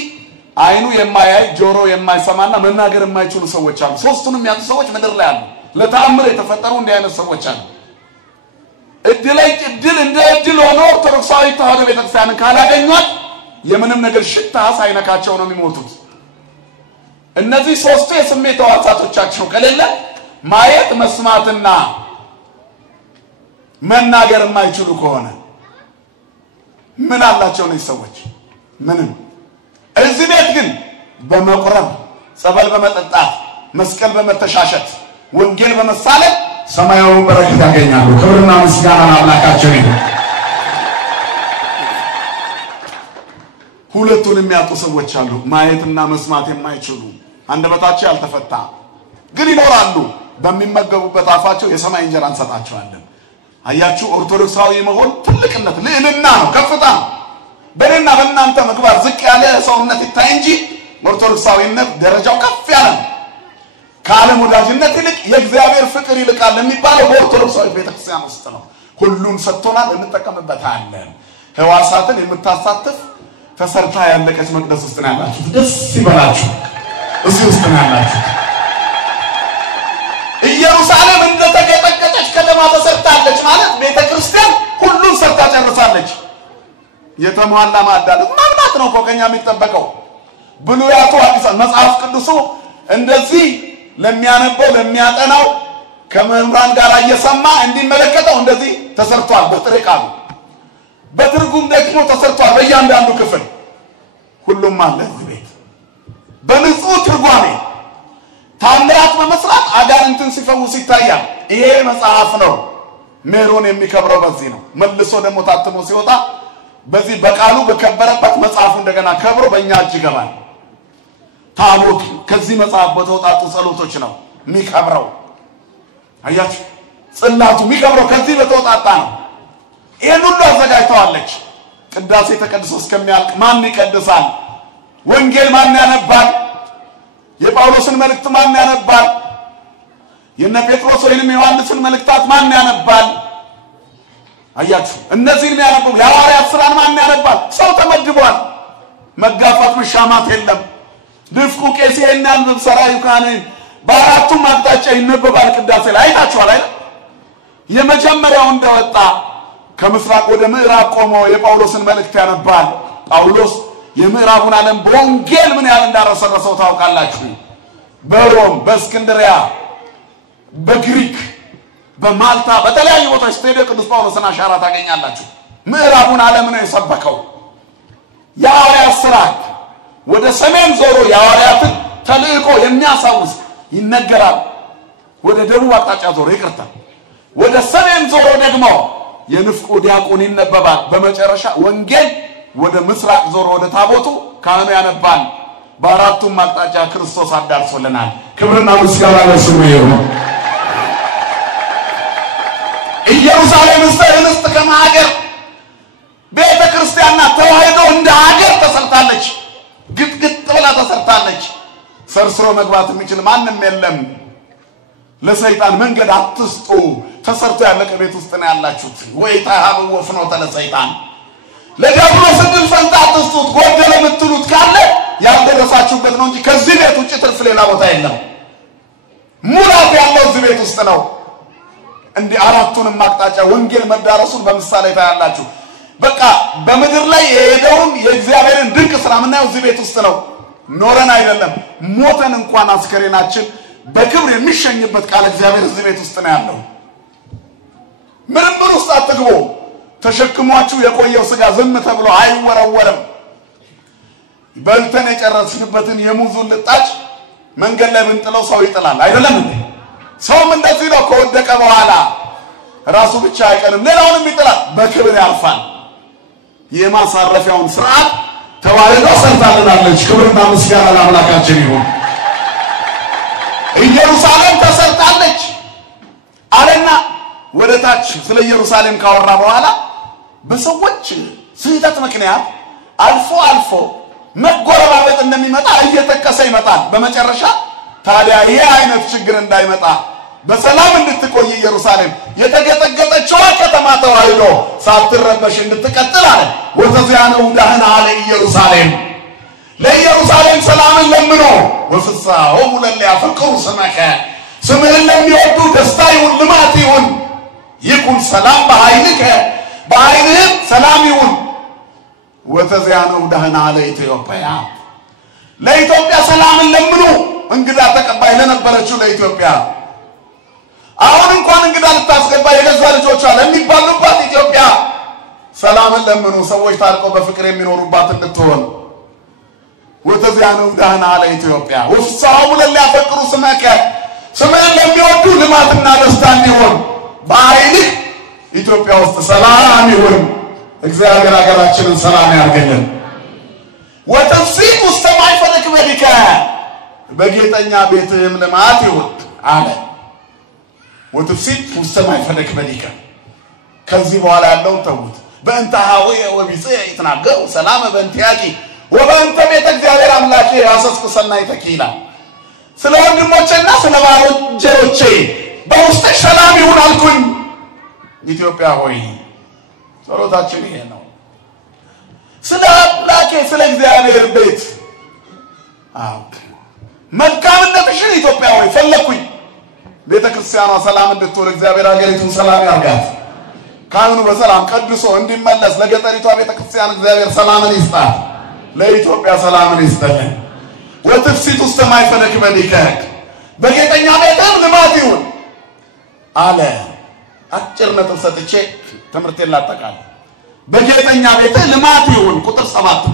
አይኑ የማያይ ጆሮ የማይሰማና መናገር የማይችሉ ሰዎች አሉ ሶስቱንም ያጡ ሰዎች መድር ላይ አሉ ለተአምር የተፈጠሩ እንዲህ አይነት ሰዎች አሉ እድል እንደ እድል ሆኖ ኦርቶዶክሳዊ ተዋሕዶ ቤተክርስቲያን ካላገኙት የምንም ነገር ሽታ ሳይነካቸው ነው የሚሞቱት እነዚህ ሶስቱ የስሜት ሕዋሳቶቻቸው ከሌለ ማየት መስማትና መናገር የማይችሉ ከሆነ ምን አላቸው ነው ሰዎች ምንም እዚህ ቤት ግን በመቁረብ ጸበል በመጠጣት መስቀል በመተሻሸት ወንጌል በመሳለም ሰማያዊ በረከት ያገኛሉ ክብርና ምስጋና ለአምላካችን ይሁን ሁለቱን የሚያጡ ሰዎች አሉ ማየትና መስማት የማይችሉ አንደበታቸው ያልተፈታ ግን ይኖራሉ በሚመገቡበት አፋቸው የሰማይ እንጀራ እንሰጣቸዋለን አያችሁ ኦርቶዶክሳዊ መሆን ትልቅነት ልዕልና ነው ከፍታ በእኔና በእናንተ ምግባር ዝቅ ያለ ሰውነት ይታይ እንጂ ኦርቶዶክሳዊነት ደረጃው ከፍ ያለ ነው። ከዓለም ወዳጅነት ይልቅ የእግዚአብሔር ፍቅር ይልቃል የሚባለው በኦርቶዶክሳዊ ቤተክርስቲያን ውስጥ ነው። ሁሉን ሰጥቶናል፣ እንጠቀምበታለን። ሕዋሳትን የምታሳትፍ ተሰርታ ያለቀች መቅደስ ውስጥ ነው ያላችሁ። ደስ ይበላችሁ። እዚህ ውስጥ ነው ያላችሁ። ኢየሩሳሌም እንደተቀጠቀጠች ከተማ ተሰርታለች ማለት ቤተክርስቲያን ሁሉን ሰርታ ጨርሳለች። የተሟላ ማዳለት ማለት ነው ከኛ የሚጠበቀው። ብሉያቱ አዲስ መጽሐፍ ቅዱሱ እንደዚህ ለሚያነበው ለሚያጠናው ከመምህራን ጋር እየሰማ እንዲመለከተው እንደዚህ ተሰርቷል በጥሬ ቃሉ። በትርጉም ደግሞ ተሰርቷል በእያንዳንዱ ክፍል። ሁሉም አለ እዚህ ቤት በንጹህ ትርጓሜ ታምራት በመስራት አጋንንትን ሲፈውስ ይታያል። ይሄ መጽሐፍ ነው። ሜሮን የሚከብረው በዚህ ነው። መልሶ ደግሞ ታትሞ ሲወጣ በዚህ በቃሉ በከበረበት መጽሐፉ እንደገና ከብሮ በእኛ እጅ ይገባል። ታቦቱ ከዚህ መጽሐፍ በተወጣጡ ጸሎቶች ነው የሚከብረው። አያችሁ ጽላቱ የሚከብረው ከዚህ በተወጣጣ ነው። ይሄን ሁሉ አዘጋጅተዋለች። ቅዳሴ ተቀድሶ እስከሚያልቅ ማን ይቀድሳል? ወንጌል ማን ያነባል? የጳውሎስን መልእክት ማን ያነባል? የነ ጴጥሮስ ወይንም ዮሐንስን መልእክታት ማን ያነባል? አያችሁ እነዚህን ያነበው የሐዋርያት ሥራን ማን ያነባል? ሰው ተመድቧል። መጋፋት መሻማት የለም። ድፍቁ ቄስ የናንብብ ሰራዩ ካህን በአራቱም አቅጣጫ ይነበባል። ቅዳሴ ላይ አይታችኋል አይደል? የመጀመሪያው እንደወጣ ከምስራቅ ወደ ምዕራብ ቆሞ የጳውሎስን መልእክት ያነባል። ጳውሎስ የምዕራቡን ዓለም በወንጌል ምን ያህል እንዳረሰረሰው ታውቃላችሁ። በሮም፣ በእስክንድሪያ፣ በግሪክ፣ በማልታ በተለያዩ ቦታዎች ስትሄዱ ቅዱስ ጳውሎስን አሻራ ታገኛላችሁ። ምዕራቡን ዓለም ነው የሰበከው። የሐዋርያት ሥራ ወደ ሰሜን ዞሮ የሐዋርያትን ተልእኮ የሚያሳውስ ይነገራል። ወደ ደቡብ አቅጣጫ ዞሮ ይቅርታ፣ ወደ ሰሜን ዞሮ ደግሞ የንፍቁ ዲያቆን ይነበባል። በመጨረሻ ወንጌል ወደ ምስራቅ ዞሮ ወደ ታቦቱ ካህኑ ያነባል። በአራቱም አቅጣጫ ክርስቶስ አዳርሶልናል። ክብርና ምስጋና ለስሙ ይሁን። ኢየሩሳሌም ውስጥ ከማገር ቤተክርስቲያንና ተዋህዶ እንደ ሀገር ተሰርታለች። ግጥግጥ ብላ ተሰርታለች። ሰርስሮ መግባት የሚችል ማንም የለም። ለሰይጣን መንገድ አትስጡ። ተሰርቶ ያለቀ ቤት ውስጥ ነው ያላችሁት። ወይታ ሀበው ፍኖተ ለሰይጣን ለዲያብሎስ ዕድል ፈንታ አትስጡት። ጎደለ የምትሉት ካለ ያልደረሳችሁበት ነው እንጂ ከዚህ ቤት ውጭ ትርፍ ሌላ ቦታ የለም። ሙላት ያለው እዚህ ቤት ውስጥ ነው። እንዲህ አራቱንም አቅጣጫ ወንጌል መዳረሱን በምሳሌ ታያላችሁ። በቃ በምድር ላይ የሄደውን የእግዚአብሔርን ድንቅ ስራ ምናየው እዚህ ቤት ውስጥ ነው። ኖረን አይደለም ሞተን እንኳን አስከሬናችን በክብር የሚሸኝበት ቃል እግዚአብሔር እዚህ ቤት ውስጥ ነው ያለው። ምርምር ውስጥ አትግቡ። ተሸክሟችሁ የቆየው ስጋ ዝም ተብሎ አይወረወርም። በልተን የጨረስንበትን የሙዙን ልጣጭ መንገድ ላይ ብንጥለው ሰው ይጥላል አይደለም እንዴ? ሰውም እንደዚህ ነው። ከወደቀ በኋላ ራሱ ብቻ አይቀርም ሌላውንም ይጥላል። በክብር ያልፋል። የማሳረፊያውን ስርዓት ተዋህዶ ሰርታልናለች። ክብርና ምስጋና ለአምላካችን ይሁን። ኢየሩሳሌም ተሰርታለች አለና ወደታች ስለ ኢየሩሳሌም ካወራ በኋላ በሰዎች ስህተት ምክንያት አልፎ መጎረባበጥ እንደሚመጣ እየተከሰ ይመጣል። በመጨረሻ ታዲያ ይሄ አይነት ችግር እንዳይመጣ በሰላም እንድትቆይ ኢየሩሳሌም የተገጠገጠችው ከተማ ተዋህዶ ሳትረበሽ እንድትቀጥል አለ። ወተዚያነው ዳህና አለ ኢየሩሳሌም ለኢየሩሳሌም ሰላምን ለምኖ ወፍሳሆሙ ለሊያፈቅሩ ስመከ ስምህን ለሚወዱ ደስታ ይሁን ልማት ይሁን ይኩን ሰላም በኃይልከ በኃይልህም ሰላም ይሁን። ወተዚያነው ዳህና አለ ኢትዮጵያ ለኢትዮጵያ ሰላምን ለምኑ። እንግዳ ተቀባይ ለነበረችው ለኢትዮጵያ አሁን እንኳን እንግዳ ልታስገባ የገዛ ልጆቿ ለሚባሉባት ኢትዮጵያ ሰላምን ለምኑ። ሰዎች ታርቀው በፍቅር የሚኖሩባት እንድትሆን ወተዚያነው ዳህና አለ ኢትዮጵያ ወፍሳሆሙ ለሊያፈቅሩ ስመከ ስምህን ለሚወዱ ልማትና ደስታ እንዲሆን በኃይልህ ኢትዮጵያ ውስጥ ሰላም ይሁን። እግዚአብሔር ሀገራችንን ሰላም ያርግልን። ወተፍሲት ውስተ ማይፈለክ በዲከ በጌጠኛ ቤትህም ልማት ይሁን አለ። ወተፍሲት ውስተ ማይፈለክ በዲከ ከዚህ በኋላ ያለውን ተውት። በእንተ ሀዊየ ወቢጽየ ይትናገሩ ሰላም በእንቲአኪ ወበእንተ ቤተ እግዚአብሔር አምላኬ ያሰስኩ ሰናይተኪ ይላል። ስለ ወንድሞቼና ስለ ባልንጀሮቼ በውስጥሽ ሰላም ይሁን አልኩኝ። ኢትዮጵያ ሆይ ጸሎታችን ይሄ ነው። ስለ አምላኬ ስለ እግዚአብሔር ቤት መልካምነትሽን ኢትዮጵያ ሆይ ፈለኩኝ። ቤተ ክርስቲያኗ ሰላም እንድትሆን እግዚአብሔር ሀገሪቱን ሰላም ያርጋት። ካህኑ በሰላም ቀድሶ እንዲመለስ ለገጠሪቷ ቤተ ክርስቲያን እግዚአብሔር ሰላምን ይስጣት። ለኢትዮጵያ ሰላምን ይስጠልን። ወትፍሲት ውስጥ ማይፈነክ በዲከክ በጌጠኛ ቤትም ልማት ይሁን አለ። አጭር ነጥብ ሰጥቼ ትምህርቴን ላጠቃል። በጌጠኛ ቤት ልማት ይሁን ቁጥር 7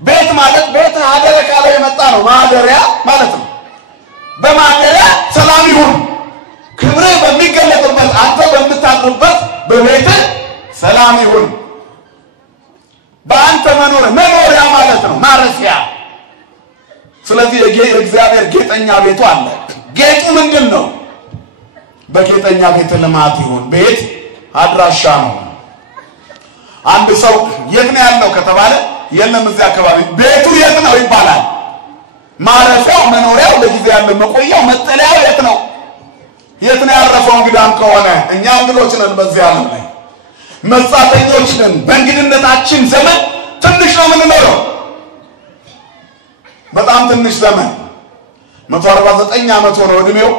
ቤት ማለት ቤት ሀገረ ካለ የመጣ ነው። ማደሪያ ማለት ነው። በማደሪያ ሰላም ይሁን። ክብር በሚገለጥበት አንተ በምታድርበት በቤት ሰላም ይሁን። በአንተ መኖሪያ ማለት ነው ማረፊያ። ስለዚህ የእግዚአብሔር ጌጠኛ ቤቱ አለ። ጌጡ ምንድነው? በጌጠኛ ቤት ልማት ይሁን። ቤት አድራሻ ነው። አንድ ሰው የት ነው ያለው ከተባለ የለም እዚህ አካባቢ ቤቱ የት ነው ይባላል። ማረፊያው መኖሪያው ለጊዜ ያለው መቆያው መጠለያው የት ነው? የት ነው ያረፈው? እንግዳም ከሆነ እኛ እንግዶች ነን፣ በዚህ ዓለም ላይ መጻተኞች ነን። በእንግድነታችን ዘመን ትንሽ ነው የምንኖረው፣ በጣም ትንሽ ዘመን 149 ዓመት ሆኖ እድሜው።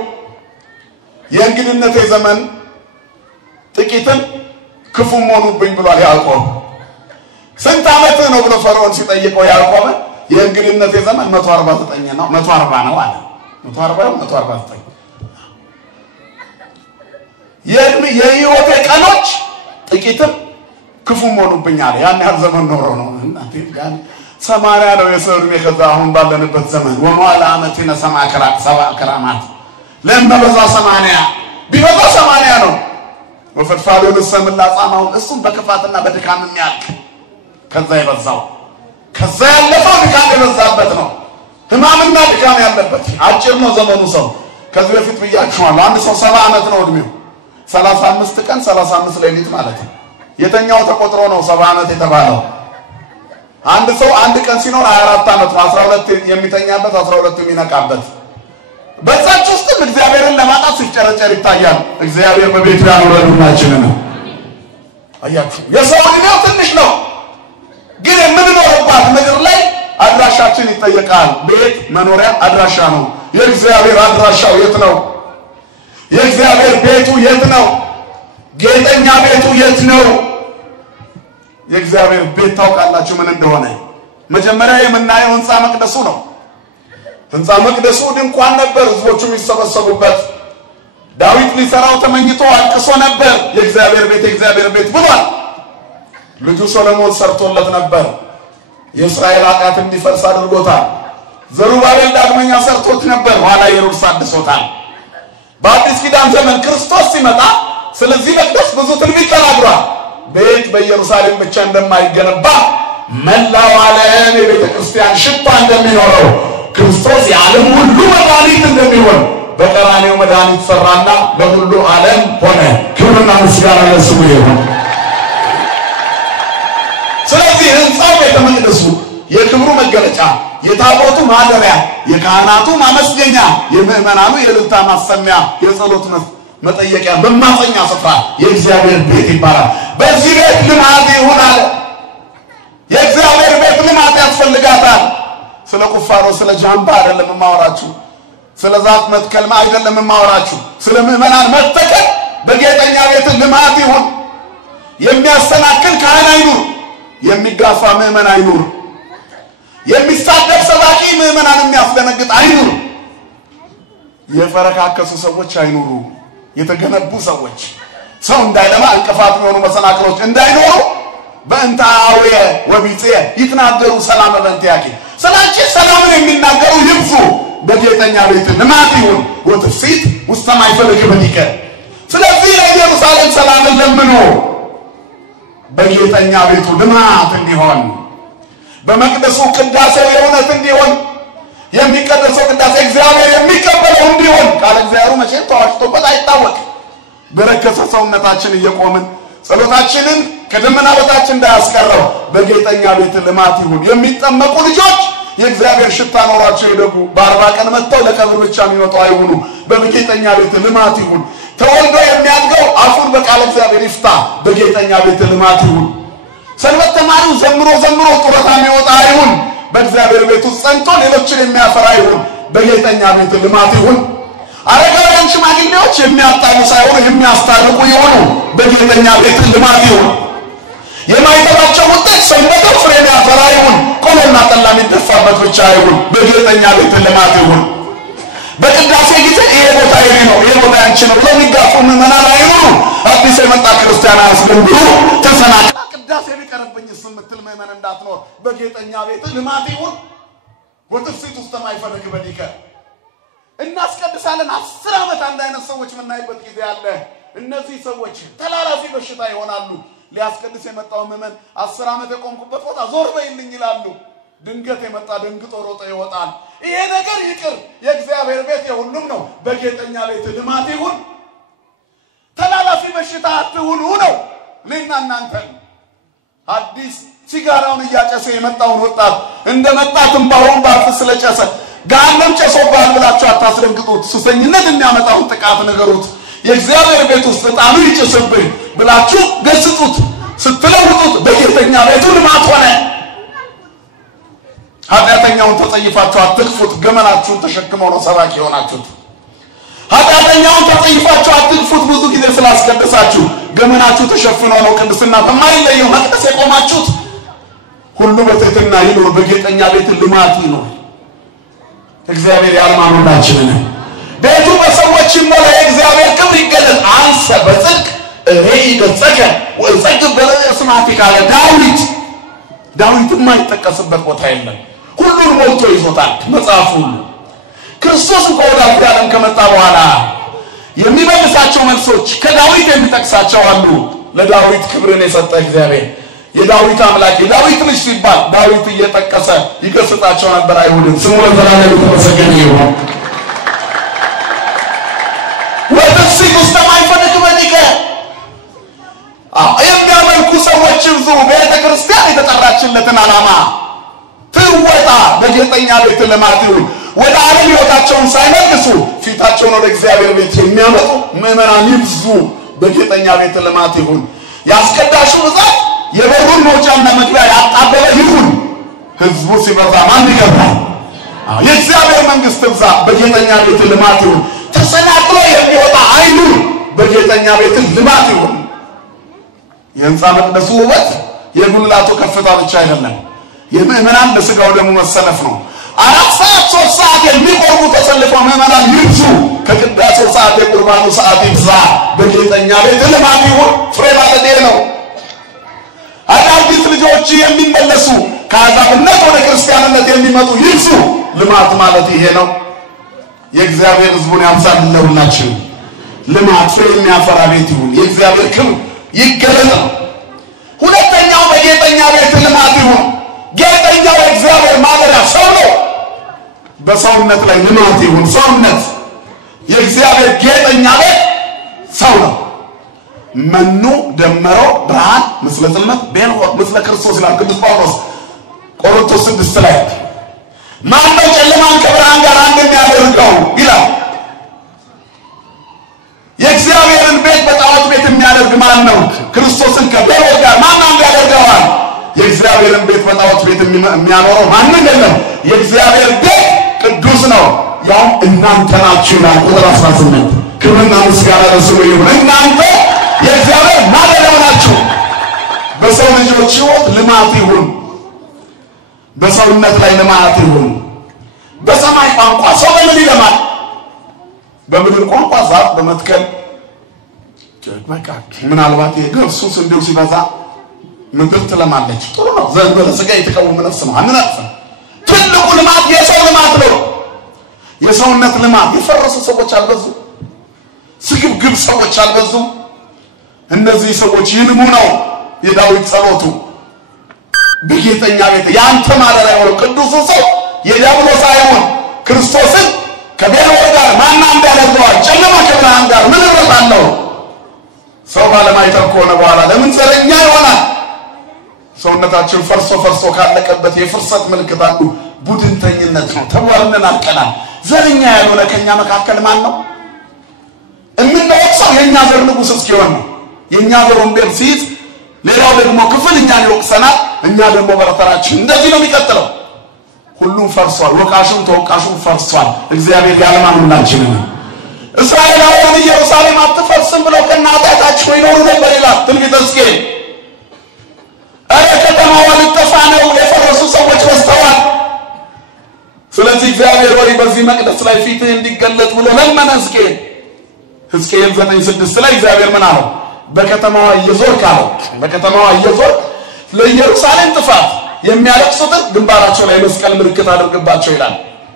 የእንግድነቴ ዘመን ጥቂትም ክፉም ሆኑብኝ ብሏል ያዕቆብ። ስንት ዓመት ነው ብሎ ፈርዖን ሲጠይቀው ያዕቆብ የእንግድነቴ ዘመን 149 ነው 140 ነው አለ። 140 ነው 149 የህይወቴ ቀኖች ጥቂትም ክፉም ሆኑብኝ አለ። ያን ያህል ዘመን ኖሮ ነው እናቴ ጋር 80 ነው የሰው ዕድሜ። ከዛ አሁን ባለንበት ዘመን ወመዋዕለ ዓመቲነ ሰብአ ክራማት ለእመበዛ 80 ቢበዛ 80 ነው። ወፈድፋዶ ለሰምላ ጻማው እሱም በክፋትና በድካም የሚያልቅ ከዛ የበዛው ከዛ ያለፈው ድካም የበዛበት ነው። ህማምና ድካም ያለበት አጭር ነው ዘመኑ። ሰው ከዚህ በፊት ብያችኋለሁ። አንድ ሰው 70 ዓመት ነው እድሜው 35 ቀን 35 ሌሊት ማለት ነው። የተኛው ተቆጥሮ ነው 70 ዓመት የተባለው። አንድ ሰው አንድ ቀን ሲኖር 24 ዓመት ነው። 12 የሚተኛበት 12 የሚነቃበት። በዛች ውስጥም እግዚአብሔርን ለማጣት ሲጨረጨር ይታያል። እግዚአብሔር በቤቱ ያኖረን ሁላችንን። አያችሁ የሰው ዕድሜው ትንሽ ነው፣ ግን የምንኖርባት ምድር ላይ አድራሻችን ይጠየቃል። ቤት መኖሪያ አድራሻ ነው። የእግዚአብሔር አድራሻው የት ነው? የእግዚአብሔር ቤቱ የት ነው? ጌጠኛ ቤቱ የት ነው? የእግዚአብሔር ቤት ታውቃላችሁ ምን እንደሆነ? መጀመሪያ የምናየው ህንፃ መቅደሱ ነው። ህንፃ መቅደሱ ድንኳን ነበር፣ ህዝቦቹ የሚሰበሰቡበት። ዳዊት ሊሰራው ተመኝቶ አልቅሶ ነበር። የእግዚአብሔር ቤት ብሏል። ልጁ ሶሎሞን ሰርቶለት ነበር። የእስራኤል ኃጢአት እንዲፈርስ አድርጎታል። ዘሩባቤል ዳግመኛ ሰርቶት ነበር፣ ኋላ ኢየሩሳሌም አድሶታል። በአዲስ ኪዳን ዘመን ክርስቶስ ሲመጣ ስለዚህ መቅደስ ብዙ ትንቢት ተናግሯል። ቤት በኢየሩሳሌም ብቻ እንደማይገነባ መላው ዓለም የቤተ ክርስቲያን ሽታ እንደሚኖረው ክርስቶስ የዓለም ሁሉ መድኃኒት እንደሚሆን በቀራንዮ መድኃኒት ሰራና ለሁሉ ዓለም ሆነ። ክብርና ምስጋና ለስሙ ይሁን። ስለዚህ ህንፃው ቤተ መቅደሱ የክብሩ መገለጫ፣ የታቦቱ ማደሪያ፣ የካህናቱ ማመስገኛ፣ የምእመናኑ የእልልታ ማሰሚያ፣ የጸሎት መጠየቂያ በማፈኛ ስፍራ የእግዚአብሔር ቤት ይባላል። በዚህ ቤት ልማት ይሁን አለ። የእግዚአብሔር ቤት ልማት ያስፈልጋታል። ስለ ቁፋሮ ስለ ጃምባ አይደለም የማወራችሁ፣ ስለ ዛፍ መትከል አይደለም የማወራችሁ፣ ስለ ምእመናን መተከል በጌጠኛ ቤት ልማት ይሁን። የሚያሰናክል ካህን አይኑር፣ የሚጋፋ ምእመን አይኑር፣ የሚሳደብ ሰባኪ ምእመናን የሚያስደነግጥ አይኑር፣ የፈረካከሱ ሰዎች አይኑሩ። የተገነቡ ሰዎች ሰው እንዳይለማ እንቅፋት የሆኑ መሰናክሎች እንዳይኖሩ በእንተ ሀዊየ ወቢጽየ ይትናገሩ ሰላም በእንቲአኪ ስላንቺ ሰላምን የሚናገሩ ይብዙ። በጌጠኛ ቤት ልማት ይሁን። ወትፍሲት ውስተ ማይፈልግ በዲከ ስለዚህ ለኢየሩሳሌም ሰላምን ለምኑ። በጌጠኛ ቤቱ ልማት እንዲሆን፣ በመቅደሱ ቅዳሴው የእውነት እንዲሆን፣ የሚቀደሰው ቅዳሴ እግዚአብሔር የሚቀበለው እንዲሆን ቃል እግዚአብሔር መቼም ተዋሽቶበት አይታወቅም። በረከሰ ሰውነታችን እየቆምን ጸሎታችንን ከደመና በታች እንዳያስቀረው በጌጠኛ ቤት ልማት ይሁን። የሚጠመቁ ልጆች የእግዚአብሔር ሽታ ኖሯቸው ይደጉ። በ40 ቀን መጥተው ለቀብር ብቻ የሚመጡ አይሁኑ። በጌጠኛ ቤት ልማት ይሁን። ተወልዶ የሚያድገው አፉን በቃለ እግዚአብሔር ይፍታ። በጌጠኛ ቤት ልማት ይሁን። ሰንበት ተማሪው ዘምሮ ጡረታ የሚወጣ አይሁን። በእግዚአብሔር ቤት ውስጥ ጸንቶ ሌሎችን የሚያፈራ ይሁን። በጌጠኛ ቤት ልማት ይሁን። አረጋውያን ሽማግሌዎች የሚያጣሉ ሳይሆኑ የሚያስታርቁ ይሁኑ። በጌጠኛ ቤት ልማት ይሁን። የማይተባቸው ውጤት ሰንበት ፍሬ የሚያፈራ ይሁን። ቆሎና ጠላ የሚደፋበት ብቻ አይሁን። በጌጠኛ ቤት ልማት ይሁን። በቅዳሴ ጊዜ ይሄ ቦታ የኔ ነው ይሄ ቦታ ያንቺ ነው ብለው የሚጋፉ ምዕመናን አይሁኑ። አዲስ የመጣ ክርስቲያን አያስገንብሩ። ተሰናክላ ቅዳሴ ቢቀርብኝስ የምትል ምዕመን እንዳትኖር በጌጠኛ ቤት ልማት ይሁን። ወጥፍሲት ውስጥ የማይፈልግ በዲከ እናስቀድሳለን 10 ዓመት አንድ አይነት ሰዎች የምናይበት ጊዜ አለ። እነዚህ ሰዎች ተላላፊ በሽታ ይሆናሉ። ሊያስቀድስ የመጣው ምዕመን 10 ዓመት የቆምኩበት ቦታ ዞር በይልኝ ይላሉ። ድንገት የመጣ ደንግጦ ሮጦ ይወጣል። ይሄ ነገር ይቅር። የእግዚአብሔር ቤት የሁሉም ነው። በጌጠኛ ቤት ልማት ይሁን። ተላላፊ በሽታ አትሁኑ ነው ለና እናንተ። አዲስ ሲጋራውን እያጨሰ የመጣውን ወጣት እንደመጣ ትንባሆን ባፍ ስለጨሰ ጋንም ጨሶባል ብላችሁ አታስደንግጡት። ሱሰኝነት የሚያመጣውን ጥቃት ነገሩት። የእግዚአብሔር ቤት ውስጥ ጣኑ ይጨስብኝ ብላችሁ ገስጹት። ስትለውጡት በጌጠኛ ቤቱ ልማት ሆነ። ኃጢአተኛውን ተጸይፋችሁ አትክፉት። ገመናችሁን ተሸክመው ነው ሰባኪ ሆናችሁት። ኃጢአተኛውን ተጸይፋችሁ አትክፉት። ብዙ ጊዜ ስላስቀደሳችሁ ገመናችሁ ተሸፍኖ ነው ቅድስና በማይለየው መቅደስ የቆማችሁት። ሁሉ በትህትና ይኑር። በጌጠኛ ቤት ልማት ይኑር። እግዚአብሔር ያልማኑላችንን ቤቱ በሰዎች ይሞላ። የእግዚአብሔር ክብር ይገለጥ። አንሰ በጽድቅ ሬይ ገጸከ ወጸግ በስማቲካ ዳዊት የማይጠቀስበት ቦታ የለም። ሁሉን ሞልቶ ይዞታል መጽሐፉ ሁሉ። ክርስቶስ ወደ ዓለም ከመጣ በኋላ የሚመልሳቸው መልሶች ከዳዊት የሚጠቅሳቸው አሉ። ለዳዊት ክብርን የሰጠ እግዚአብሔር የዳዊት አምላክ የዳዊት ልጅ ሲባል ዳዊት እየጠቀሰ ይገስጣቸው ነበር አይሁድን። ስሙ ለዘላለም የተመሰገነ ይሁን። ወጥፍሲት ውስጥ የማይፈልግ በዲከ የሚያመልኩ ሰዎች ብዙ። ቤተ ክርስቲያን የተጠራችለትን ዓላማ ትወጣ። በጌጠኛ ቤት ልማት ይሁን። ወደ ዓለም ሕይወታቸውን ሳይመልሱ ፊታቸውን ወደ እግዚአብሔር ቤት የሚያመጡ ምዕመናን ይብዙ። በጌጠኛ ቤት ልማት ይሁን። ያስቀዳሹ ብዛት የበሩን መውጫና መግቢያ ያጣበበ ይሁን። ህዝቡ ሲበዛ ማን ይገባል? የእግዚአብሔር መንግስት ብዛ። በጌጠኛ ቤት ልማት ይሁን። ተሰናክሎ የሚወጣ አይኑር። በጌጠኛ ቤት ልማት ይሁን። የህንፃ መቅደሱ ውበት የጉልላቱ ከፍታ ብቻ አይደለም። የምዕመናን ለስጋው ደሙ መሰለፍ ነው። 4 ሰዓት 3 ሰዓት የሚቆርቡ ተሰልፈው ምዕመናን ይብዙ። ከቅዳሴው ሰዓት የቁርባኑ ሰዓት ይብዛ። በጌጠኛ ቤት ልማት ይሁን። ፍሬ ማለት ይሄ ነው። አዳዲስ ልጆች የሚመለሱ ከአሕዛብነት ወደ ክርስቲያንነት የሚመጡ ይብዙ። ልማት ማለት ይሄ ነው። የእግዚአብሔር ሕዝቡን ያብዛልን ለሁላችን። ልማት ፍሬ የሚያፈራ ቤት ይሁን። የእግዚአብሔር ክብር ይገለጥ። ሁለተኛው በጌጠኛ ቤት ልማት ይሁን። ጌጠኛው የእግዚአብሔር ማደሪያ ሰው ነው። በሰውነት ላይ ልማት ይሁን። ሰውነት የእግዚአብሔር ጌጠኛ ቤት ሰው ነው። መኑ ደመሮ ብርሃን ምስለ ጽልመት ቤንሆ ምስለ ክርስቶስ ይላል ቅዱስ ጳውሎስ ቆሮንቶስ 6 ላይ። ማን ነው ጨለማን ከብርሃን ጋር አንድ የሚያደርገው ይላል። የእግዚአብሔርን ቤት በጣዖት ቤት የሚያደርግ ማን ነው? ክርስቶስን ከቤት ጋር ማን አንድ ያደርገዋል? የእግዚአብሔርን ቤት በጣዖት ቤት የሚያኖረው ማንም የለም። የእግዚአብሔር ቤት ቅዱስ ነው። ያው እናንተ ናችሁ ይላል ቁጥር 18። ክብርና ምስጋና ለስሙ ይሁን። እናንተ የእግዚአብሔር ማደሪያ ናችሁ። በሰው ልጆች ሕይወት ልማት ይሁን። በሰውነት ላይ ልማት ይሁን። በሰማይ ቋንቋ ሰው በምን ይለማል? በምድር ቋንቋ ዛፍ በመትከል በቃ ምናልባት የገብሱ ስንዴው ሲበዛ ምድር ትለማለች። ጥሩ ነው። ዘንበለ ስጋ የተቀወመ ነፍስ ነው። አንነፍም። ትልቁ ልማት የሰው ልማት ነው። የሰውነት ልማት። የፈረሱ ሰዎች አልበዙ። ስግብግብ ሰዎች አልበዙ። እነዚህ ሰዎች ይልሙ ነው የዳዊት ጸሎቱ። በጌጠኛ ቤት ያንተ ማደሪያ ነው። ቅዱሱ ሰው የዲያብሎስ አይሁን። ክርስቶስን ከቤልሆር ጋር ማን አንድ ያደርገዋል? ጨለማ ከብርሃን ጋር ምን ርቀት አለው? ሰው ባለማይተው ከሆነ በኋላ ለምን ዘረኛ ይሆናል? ሰውነታችን ፈርሶ ካለቀበት የፍርሰት ምልክት አንዱ ቡድንተኝነት ነው። ተሟልነን አልቀናል። ዘረኛ ያልሆነ ከኛ መካከል ማን ነው? እምንወቅሰው የኛ ዘር ንጉስ እስኪሆን ነው። የኛ ዘር ወንበር ሲይዝ ሌላው ደግሞ ክፍል እኛን ይወቅሰናል። እኛ ደግሞ በረተራችን እንደዚህ ነው የሚቀጥለው። ሁሉም ፈርሷል። ወቃሹም ተወቃሹም ፈርሷል። እግዚአብሔር ያለማን ሁላችንን እስራኤላውያን ኢየሩሳሌም አትፈርስም ብለው ከናታቸው ይኖሩ ነበር ይላል ትንቢተ ሕዝቅኤል። ከተማዋ ልትጠፋ ነው፣ የፈረሱ ሰዎች በዝተዋል። ስለዚህ እግዚአብሔር ሆይ በዚህ መቅደስ ላይ ፊትህ እንዲገለጥ ብሎ ለመነ ሕዝቅኤል። ሕዝቅኤል 9:6 ላይ እግዚአብሔር ምን አለው? በከተማዋ እየዞርክ አለው፣ በከተማዋ እየዞርክ ለኢየሩሳሌም ጥፋት የሚያለቅሱትን ግንባራቸው ላይ መስቀል ምልክት አድርግባቸው ይላል።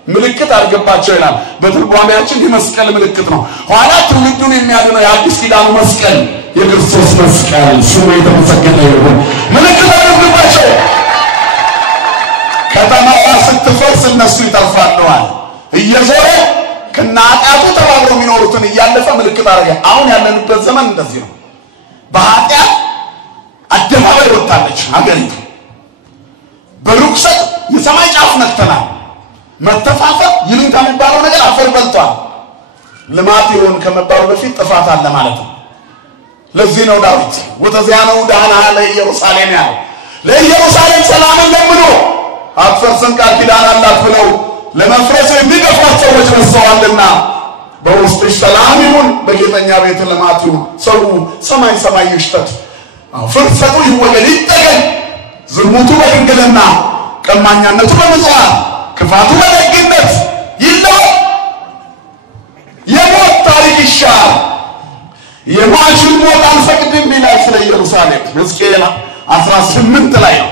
ምልክት አድርግባቸው ይላል። በትርጓሜያችን የመስቀል ምልክት ነው። ኋላ ትውልዱን የሚያድነው የአዲስ ኪዳኑ መስቀል የክርስቶስ መስቀል ስሙ የተመሰገነ ይሁን። ምልክት አድርግባቸው። ከተማዋ ስትፈርስ እነሱ ይተርፋለዋል። እየዞረ ከናጣቱ ተባብረው የሚኖሩትን እያለፈ ምልክት አደረገ። አሁን ያለንበት ዘመን እንደዚህ ነው። በኃጢአት አደባባይ ወጣለች አገሪቱ። በርኩሰት የሰማይ ጫፍ ነክተናል። መተፋፈር ይሉኝታ የሚባለው ነገር አፈር በልቷል። ልማት ይሁን ከመባሉ በፊት ጥፋት አለ ማለት ነው። ለዚህ ነው ዳዊት ወተዚያነው ዳና ለኢየሩሳሌም ያለው። ለኢየሩሳሌም ሰላምን ለምኑ አትፈርስም ቃል ኪዳን አላት ብለው ለመፍረስ የሚገፋት ሰዎች በዝተዋልና በውስጥሽ ሰላም ይሁን፣ በጌጠኛ ቤት ልማት ይሁን። ሰው ሰማይ ይሽተት፣ ፍርሰቱ ይወገድ ይጠገን፣ ዝሙቱ በድንግልና፣ ቀማኛነቱ በምጽዋት፣ ክፋቱ በደግነት ይለወጥ፣ የሞት ታሪክ ይሻር፣ የሟችን ሞት አንፈቅድም ይላል ስለ ኢየሩሳሌም ሕዝቅኤል 18 ላይ ነው።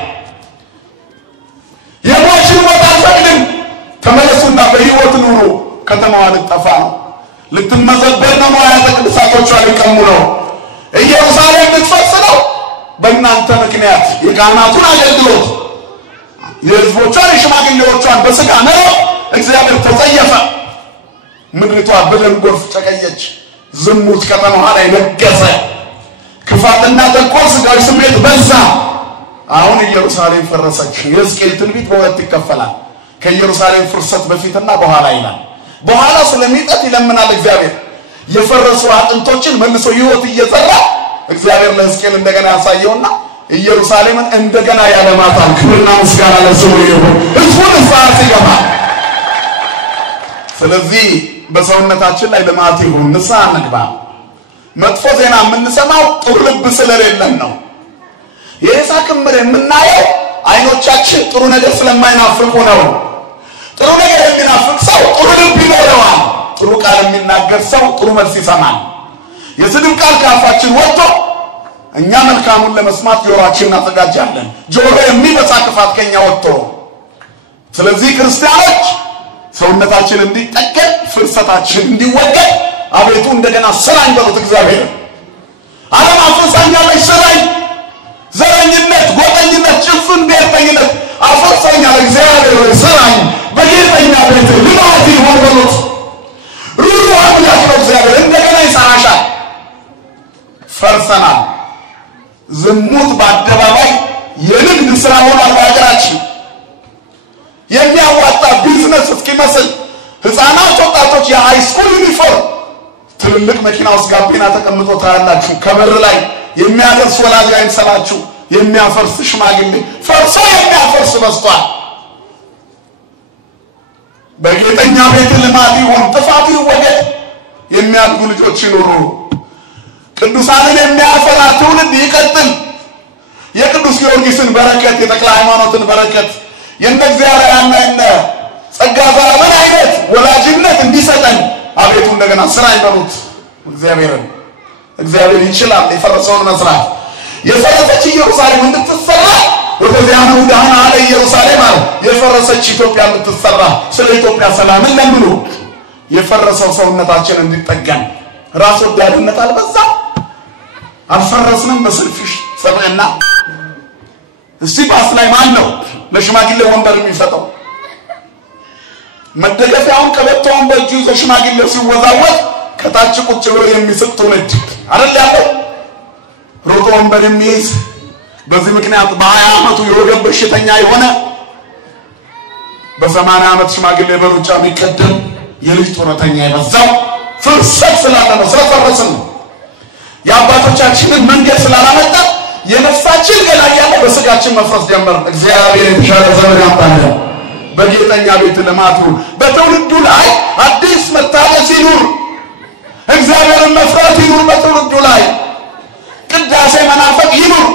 የሟችን ሞት አንፈቅድም፣ ተመለሱና በሕይወት ኑሩ። ከተማዋ ልትጠፋ ነው፣ ልትመዘበር ነው፣ ንዋያተ ቅድሳቶቿ ሊቀሙ ነው። ኢየሩሳሌም ልትፈርስ ነው በእናንተ ምክንያት። የካህናቱን አገልግሎት የሕዝቦቿን የሽማግሌዎቿን በሥጋ ነው እግዚአብሔር ተጸየፈ። ምድሪቷ በደም ጎርፍ ጨቀየች። ዝሙት ከተማዋ ላይ ነገሰ። ክፋትና ተንኮል፣ ሥጋዊ ስሜት በዛ። አሁን ኢየሩሳሌም ፈረሰች። የሕዝቅኤል ትንቢት በሁለት ይከፈላል። ከኢየሩሳሌም ፍርሰት በፊትና በኋላ ይላል። በኋላ ስለሚጠት ይለምናል እግዚአብሔር። የፈረሱ አጥንቶችን መልሶ ሕይወት እየዘራ እግዚአብሔር ለሕዝቅኤል እንደገና ያሳየውና ኢየሩሳሌምን እንደገና ያለማታል። ክብርና ምስጋና ለስሙ ይሁን። ሕዝቡን ንስሐ ይገባል። ስለዚህ በሰውነታችን ላይ ልማት ይሁን፣ ንስሐ እንግባ። መጥፎ ዜና የምንሰማው ጥሩ ልብ ስለሌለን ነው። የሬሳ ክምር የምናየው አይኖቻችን ጥሩ ነገር ስለማይናፍቁ ነው። ጥሩ ነገር የሚናፍቅ ሰው ጥሩ ልብ ይኖረዋል። ጥሩ ቃል የሚናገር ሰው ጥሩ መልስ ይሰማል። የስድብ ቃል ካፋችን ወጥቶ እኛ መልካሙን ለመስማት ጆሮአችንን እናዘጋጃለን። ጆሮ የሚበሳ ክፋት ከኛ ወጥቶ። ስለዚህ ክርስቲያኖች ሰውነታችን እንዲጠገን፣ ፍርሰታችን እንዲወገድ አቤቱ እንደገና ስራኝ በሉት እግዚአብሔር። ዓለም አፍርሳኛለች፣ ስራኝ። ዘረኝነት፣ ጎጠኝነት፣ ጭፍን ብሔርተኝነት አፍርሳኛለች፣ እግዚአብሔር ስራኝ። በጌጠኛ ቤት ልማት ይሁን በሉት። ሩሩ አምላክ ነው እግዚአብሔር፣ እንደገና ይሰራሻል። ፈርሰናል። ዝሙት በአደባባይ የንግድ ስራ ሆኗል በሀገራችን። የሚያዋጣ ቢዝነስ እስኪመስል ህፃናት፣ ወጣቶች የሃይስኩል ዩኒፎርም ትልልቅ መኪና ውስጥ ጋቢና ተቀምጦ ታያላችሁ። ከበር ላይ የሚያደርስ ወላጅ አይምሰላችሁ። የሚያፈርስ ሽማግሌ ፈርሶ የሚያፈርስ በዝቷል። በጌጠኛ ቤት ልማት ይሁን፣ ጥፋቱ ይወገድ፣ የሚያድጉ ልጆች ይኖሩ፣ ቅዱሳንን የሚያፈራ ትውልድ ይቀጥል። የቅዱስ ጊዮርጊስን በረከት፣ የተክለ ሃይማኖትን በረከት፣ የእነ እግዚአብሔርና የእነ ጸጋ ዘአብን አይነት ወላጅነት እንዲሰጠን አቤቱ እንደገና ስራ ይበሉት እግዚአብሔርን። እግዚአብሔር ይችላል የፈረሰውን መስራት። የፈረሰች ኢየሩሳሌም እንድትሰራ ወተዚያነው ዳና ለኢየሩሳሌም አለ። የፈረሰች ኢትዮጵያ እንድትሰራ ስለ ኢትዮጵያ ሰላምን ለምኑ። የፈረሰው ሰውነታችን እንዲጠገን። ራስ ወዳድነት አልበዛ? አልፈረስንም በስልፍሽ ሰብዕና። እስቲ ባስ ላይ ማን ነው ለሽማግሌ ወንበር የሚሰጠው? መደገፊያውን ቀበቶውን በእጁ ይዞ ሽማግሌው ሲወዛወዝ ከታች ቁጭ ብሎ የሚስቅ ትውልድ አይደል ያለው? ሮጦ ወንበር የሚይዝ በዚህ ምክንያት በ20 ዓመቱ የወገብ በሽተኛ የሆነ በ80 ዓመት ሽማግሌ በሩጫ የሚቀደም የልጅ ጡረተኛ የበዛው ፍርሰት ስላለ ነው ስለፈረስን የአባቶቻችንን መንገድ ስላላመጣ የነፍሳችን ገላ ያለ በስጋችን መፍረስ ጀመር እግዚአብሔር የተሻለ ዘመን ያምጣልን በጌጠኛ ቤት ልማቱ በትውልዱ ላይ አዲስ መታደስ ይኑር እግዚአብሔርን መፍራት ይኑር በትውልዱ ላይ ቅዳሴ መናፈቅ ይኑር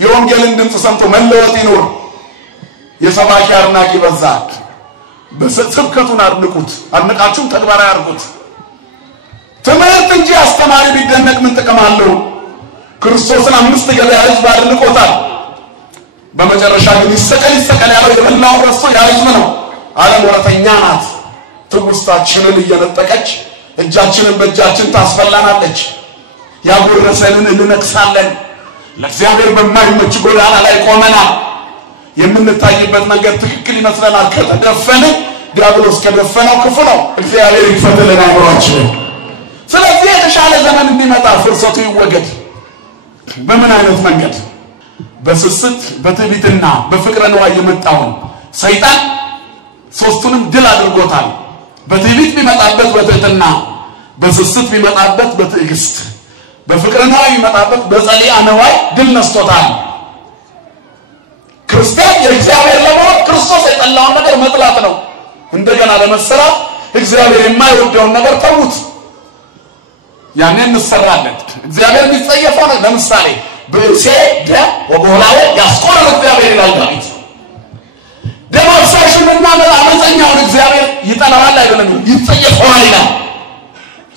የወንጌልን ድምጽ ሰምቶ መለወጥ ይኑር የሰባኪ አድናቂ በዛ በስብከቱን አድንቃችሁ ተግባራዊ አድርጉት ትምህርት እንጂ አስተማሪ ቢደነቅ ምን ጥቅም አለው ክርስቶስን 5 ገበያ ህዝብ አድንቆታል በመጨረሻ ግን ይሰቀል ያለው የበላው ረስቶ ያዝም ነው ዓለም ወረተኛ ናት ትውስታችንን እየነጠቀች እጃችንን በእጃችን ታስፈላናለች ያጎረሰንን እንነክሳለን ለእግዚአብሔር በማይመች ጎዳና ላይ ቆመና የምንታይበት ነገር ትክክል ይመስለናል ከተደፈነ ዲያብሎስ ከደፈነው ክፉ ነው እግዚአብሔር ይፈተለን አይሯችን ስለዚህ የተሻለ ዘመን እንዲመጣ ፍርሰቱ ይወገድ በምን አይነት መንገድ በስስት በትዕቢትና በፍቅረ ነዋይ የመጣው ሰይጣን ሶስቱንም ድል አድርጎታል በትዕቢት ቢመጣበት በትዕትና በስስት ቢመጣበት በትዕግስት በፍቅረ ነዋይ ቢመጣበት በጸሊአ ነዋይ ድል ነስቶታል ክርስቲያን የእግዚአብሔር ለመሆን ክርስቶስ የጠላውን ነገር መጥላት ነው እንደገና ለመሰራት እግዚአብሔር የማይወደውን ነገር ተውት ያንን እንሰራለን እግዚአብሔር የሚጸየፈው ነው ለምሳሌ በእሴ ደም ወጎላው ያስቆረው እግዚአብሔር ይላል ዳዊት ደም አፍሳሹንና አመፀኛውን እግዚአብሔር ይጠላዋል አይደለም ይጸየፈዋል ይላል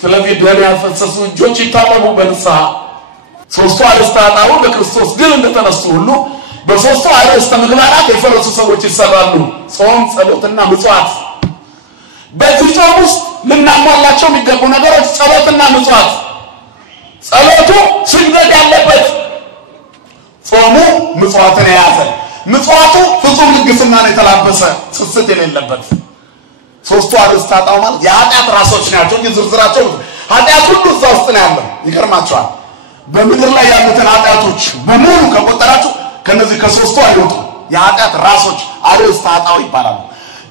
ስለዚህ ደም ያፈሰሱ እጆች ይታጠቡ በንስሐ ሶስቱ አርእስተ ኃጣውእ በክርስቶስ ድል እንደተነሱ ሁሉ በሶስቱ አርእስተ ምግባራት የፈረሱ ሰዎች ይሰራሉ ጾም ጸሎትና ምጽዋት በዚህ ጾም ውስጥ ልናሟላቸው የሚገቡ ነገሮች ጸሎትና ምጽዋት ጸሎቱ ስግደት ያለበት ጾሙ ምጽዋትን የያዘ ምጽዋቱ ፍጹም ልግስናን የተላበሰ ስስት የሌለበት ሶስቱ አርእስተ ኃጣውእ ማለት የኃጢአት ራሶች ናቸው ዝርዝራቸው ኃጢአት ሁሉ እዛ ውስጥ ነው ያለው ይገርማቸዋል በምድር ላይ ያሉትን ኃጢአቶች በሙሉ ከቆጠራችሁ ከነዚህ ከሶስቱ አይወጡ የኃጢአት ራሶች አርእስተ ኃጣውእ ይባላሉ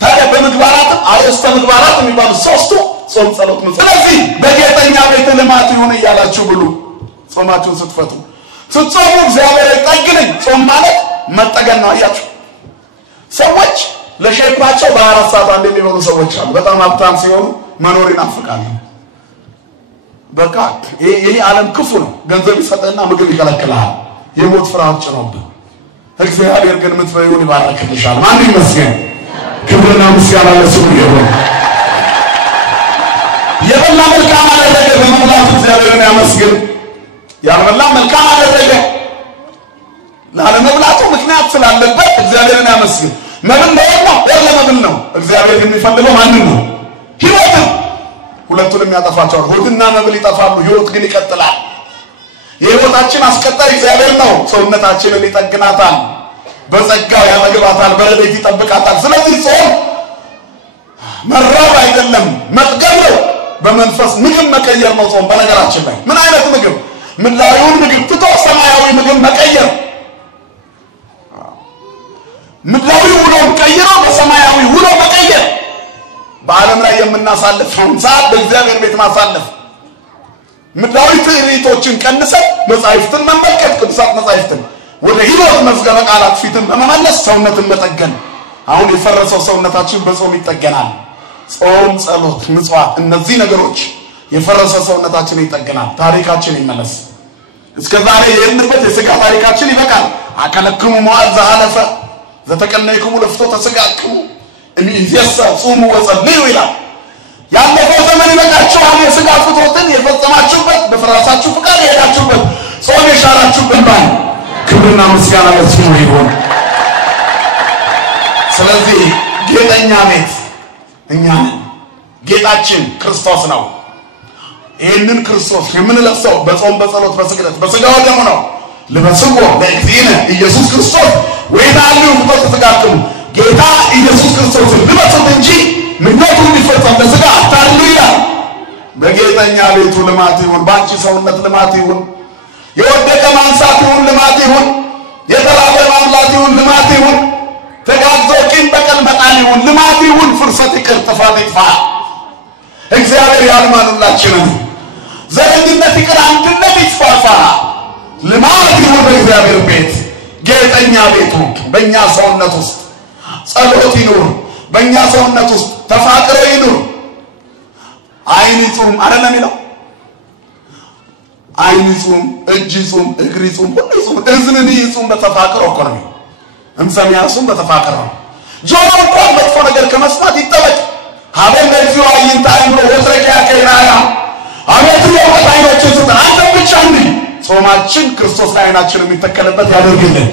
ታዲያ በምግባራት አርእስተ ምግባራት የሚባሉ ሶስቱ ጾም ጸሎት ምጽዋት ስለዚህ በጌጠኛ ቤት ልማት ይሁን ይያላችሁ ብሉ ጾማችሁን ስትፈቱ ስትጾሙ እግዚአብሔር ይጠግነኝ ጾም ማለት መጠገን ነው አያችሁ ሰዎች ለሸይፓቸው በ24 ሰዓት አንዴ የሚሆኑ ሰዎች አሉ በጣም ሀብታም ሲሆኑ መኖር ይናፍቃሉ በቃ ይሄ ዓለም ክፉ ነው ገንዘብ ይሰጠና ምግብ ይከለክላል የሞት ፍርሃት ጭኖብህ እግዚአብሔር ግን ምትበዩን ይባርክልሻል ማን ይመስገን ክብርና ምስጋና ለእሱ ይሁን የበላ መልካም አደረገ በመብላቱ እግዚአብሔርን ያመስግን ያልበላ መልካም አደረገ ላለመብላቱ ምክንያት ስላለበት እግዚአብሔርን ያመስግን መብል ነው ለመብል ነው እግዚአብሔር የሚፈልገው ማንን ነው ህይወትን ሁለቱንም ያጠፋቸዋል ሆድና መብል ይጠፋሉ ህይወት ግን ይቀጥላል የህይወታችን አስቀጣይ እግዚአብሔር ነው ሰውነታችንን ይጠግናታል በጸጋው ያመግባታል በረድኤት ይጠብቃታል ስለዚህ ጾም መራብ አይደለም መጥገብ ነው በመንፈስ ምግብ መቀየር ነው ጾም በነገራችን ላይ ምን አይነት ምግብ ምድራዊውን ምግብ ትቶ ሰማያዊ ምግብ መቀየር ምድራዊ ውሎ ቀይሮ በሰማያዊ ውሎ መቀየር በዓለም ላይ የምናሳልፈው ሰዓት በእግዚአብሔር ቤት ማሳለፍ ምድራዊ ትዕቢቶችን ቀንሰን መጻሕፍትን መመልከት ቅዱሳት መጻሕፍትን ወደ ሕይወት መዝገበ ቃላት ፊትን በመመለስ ሰውነትን መጠገን አሁን የፈረሰው ሰውነታችን በጾም ይጠገናል ጾም ጸሎት ምጽዋት እነዚህ ነገሮች የፈረሰ ሰውነታችን ይጠገናል ታሪካችን ይመለስ እስከዛሬ የእንበት የሥጋ ታሪካችን ይበቃል አከለክሙ መዓዛ አለፈ ዘተቀነይኩሙ ለፍቶተ ሥጋክሙ እንይዘሳ ጾሙ ወጸልዩ ይላል ያለፈው ዘመን ይበቃችኋል የሥጋ ፍትወትን የፈጸማችሁበት በፍራሳችሁ ፍቃድ የሄዳችሁበት ጾም የሻራችሁበት ባል ክብርና ምስጋና ለእሱ ይሁን ስለዚህ ጌጠኛ ቤት እኛ ነን ጌጣችን ክርስቶስ ነው ይህንን ክርስቶስ የምንለብሰው በጾም በጸሎት በስግደት በሥጋው ደሙ ነው ልበስዎ ለእግዚእነ ኢየሱስ ክርስቶስ ወይታልዩ ተተጋጥሙ ጌታ ኢየሱስ ክርስቶስ ልበሱት እንጂ ምኞቱ ቢፈጸም በሥጋ አታልዩ ይላል በጌጠኛ ቤቱ ልማት ይሁን ባንቺ ሰውነት ልማት ይሁን የወደቀ ማንሳት ይሁን ልማት ይሁን የተራበ ማምላት ይሁን ልማት ይሁን ተጋዞ ቂም በቀል መጣል ይሁን ልማት ይሁን ፍርሰት ይቅር ጥፋት ይጥፋ እግዚአብሔር ያልማኑላችንን ዘረኝነት ይቅር አንድነት ይስፋፋ ልማት ይሁን በእግዚአብሔር ቤት ጌጠኛ ቤቱ በእኛ ሰውነት ውስጥ ጸሎት ይኑር በእኛ ሰውነት ውስጥ ተፋቅሮ ይኑር አይን ይጹም አይደለም ይለው አይን ይጹም እጅ ይጹም እግር ይጹም ሁሉ ይጹም እዝን ይጹም በተፋቅሮ እኮ ነው እንሰሚያሱም በተፋቅሮ ጆሮ እንኳን መጥፎ ነገር ከመስማት ይጠበቅ ሀበን ለዚሁ አይንታ አይምሮ ወትረቂያ ከይራያ አቤቱ የውበት አይኖችን ስጠን አንተ ብቻ እንዲህ ጾማችን ክርስቶስ አይናችን የሚተከልበት ያደርግልን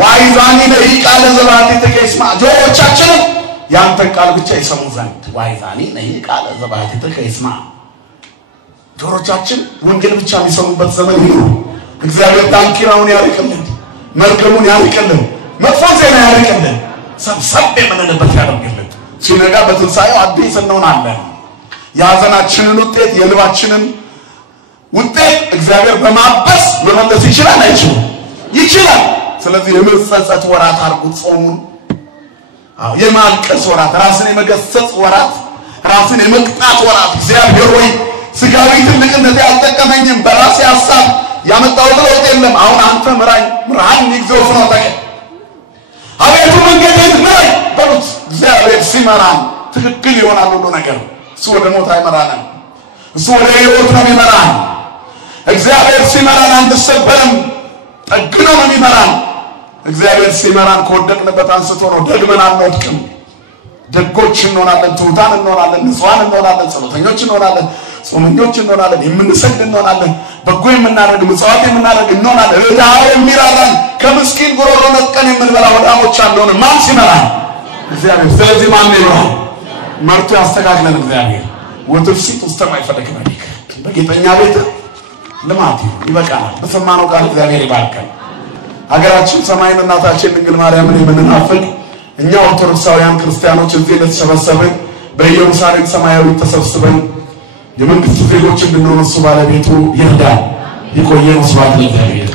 ዋይዛኒ ነይ ቃለ ዘባቲ ተከስማ ጆሮቻችንን ያንተ ቃል ብቻ ይሰሙ ዘንድ ዋይዛኒ ነይ ቃለ ዘባቲ ተከስማ ጆሮቻችን ወንጌል ብቻ የሚሰሙበት ዘመን ይሁን እግዚአብሔር ዳንኪራውን ያርቅልን መርገሙን ያርቅልን መጥፎ ዜና ያርቅልን ሰብሰብ የምንልበት ያደርግልን ሲነጋ በትንሳኤው አዲስ እንሆናለን ያዘናችንን ውጤት የልባችንን ውጤት እግዚአብሔር በማበስ መመለስ ይችላል አይችልም ይችላል ስለዚህ የመጸጸት ወራት አርጉት ጾሙን የማልቀስ ወራት ራስን የመገሰጽ ወራት ራስን የመቅጣት ወራት እግዚአብሔር ወይ ስጋዊ ትልቅነት ያልተቀመኝም በራሴ ሐሳብ ያመጣው ለውጥ የለም አሁን አንተ ምራኝ ይግዘው ነው ታከ አቤቱ መንገድህን ምራኝ በሉት እግዚአብሔር ሲመራን ትክክል ይሆናል ሁሉ ነገር እሱ ወደ ሞት አይመራንም እሱ ወደ ሕይወት ነው የሚመራን እግዚአብሔር ሲመራን አንተሰበረም ጠግኖ ነው የሚመራን እግዚአብሔር ሲመራን ከወደቅንበት አንስቶ ነው ደግመን አንወድቅም ደጎች እንሆናለን ትውታን እንሆናለን ንጹሃን እንሆናለን ጸሎተኞች እንሆናለን ጾመኞች እንሆናለን የምንሰግድ እንሆናለን በጎ የምናደርግ ምጽዋት የምናደርግ እንሆናለን ለዳው የሚራራን ከምስኪን ጉሮሮ ነጥቀን የምንበላ ወዳሞች አለውን ማን ሲመራን እግዚአብሔር ስለዚህ ማን ነው መርቶ ያስተካክለን እግዚአብሔር ወትፍሲት ውስተማይፈልግ ማዲክ በጌጠኛ ቤት ልማት ይበቃናል በሰማነው ቃል እግዚአብሔር ይባርካል ሀገራችን ሰማይና እናታችን ድንግል ማርያምን የምንናፍቅ እኛ ኦርቶዶክሳውያን ክርስቲያኖች እዚህ ለተሰበሰብን በኢየሩሳሌም ሰማያዊ ተሰብስበን የመንግስት ዜጎች እንድንሆን እሱ ባለቤቱ ይርዳል ይቆየን ስብሐት ለእግዚአብሔር